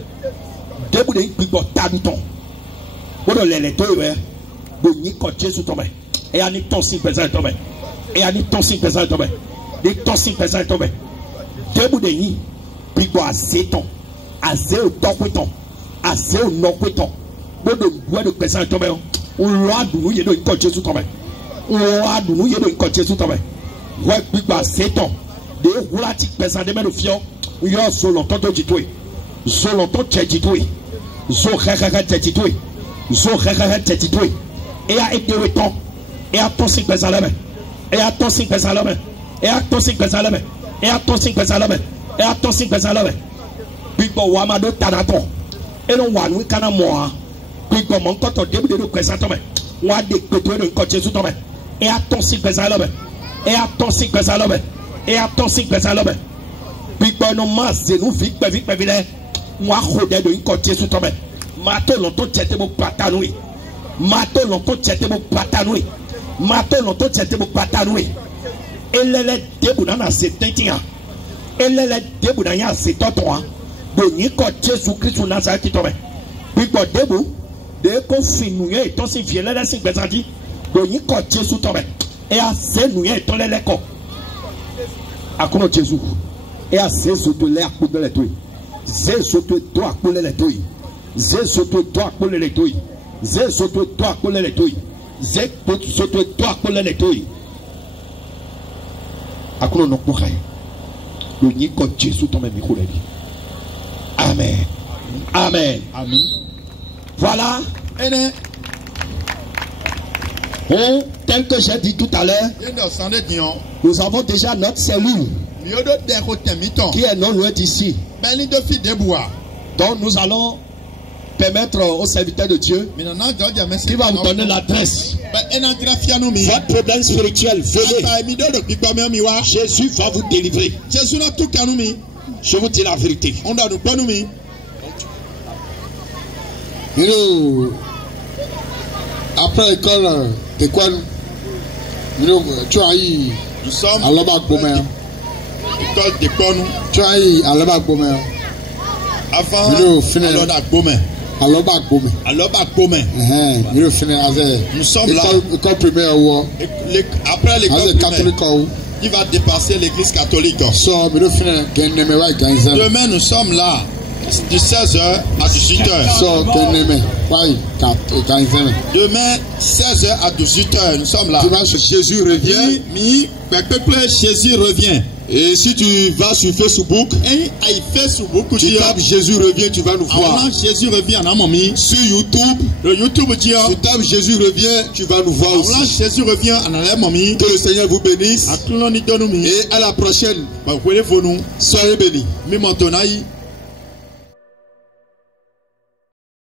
Debout de big bo tabiton. Bodo lele toyo. Bo ni ko Jésus tome. Et à ni ton si pesant tome. Et à ni ton si pesant tome. Ni ton si pesant tome. Debout de ni big bo azeton. Azeo tokweton. Azeo nokweton. Bodo bois de pesant tome. On l'a dou ye do ko Jésus tome. On l'a dou ye do ko Jésus tome. Ouais big bo azeton. De roulati pesant de me do fion. Yo so longtemps to jitwe. So longtemps tchejitwe. So khakha tchejitwe. So khakha tchejitwe. Et a été weton. Et a ton si pesant la main. Et a ton si pesant la main. Et a ton si pesant la main. Et a ton si pesant la main. Et a ton si pesant la main. Big bo wamado tanaton. Et non wa nous kana moi. Big bo mon koto debu de présent tome. Wa de peto de ko Jésus tome. Et a ton si pesant la main. Et a ton si pesant la main. Et a ton si pesant la main. Big bo no mas nous vite vite. Moi khode de ko Jésus tome. Mato lonto tete bo patanui. Mato lonto tete bo patanui. Mato lonto tete bo patanui. Et les debout dans cette tintia. Et les debout dans cette totoa. Boni ko Jésus Christ ou Nazareth tombe. Puis bon debout. De confinuer et ton si vieux les cinq présenti. Boni ko Jésus tombe. Et à ces nouilles et ton les ko. À comment Jésus. Et à ces surtout les coups de l'étoile. C'est surtout toi pour les l'étoile. C'est surtout toi pour les l'étoile. C'est surtout toi pour les l'étoile. C'est surtout toi pour les l'étoile. Akuno no kukhaya lo nyi ko Jésus tombe micro là. Amen. Amen. Amen. Voilà. Tel que j'ai dit tout à l'heure, nous avons déjà notre cellule qui est non loin d'ici. Donc nous allons permettre aux serviteurs de Dieu qui va vous donner l'adresse. Votre problème spirituel, venez. Jésus va vous délivrer. Je vous dis la vérité. Après l'école de quoi tu as eu à l'Obac Bomer. Tu as eu à l'Obac Bomer. Avant, à l'Obac Bomer. Nous sommes là. École primaire. Après l'école primaire, il va dépasser l'église catholique. Demain, nous sommes là. De 16h à 18h. Demain, 16h à 18h, nous sommes là. Jésus revient. Jésus revient. Et si tu vas sur Facebook, tu tapes Jésus revient, tu vas nous voir. Jésus revient, sur YouTube, tu tapes Jésus revient, tu vas nous voir aussi. Jésus revient, que le Seigneur vous bénisse. Et à la prochaine. Soyez bénis.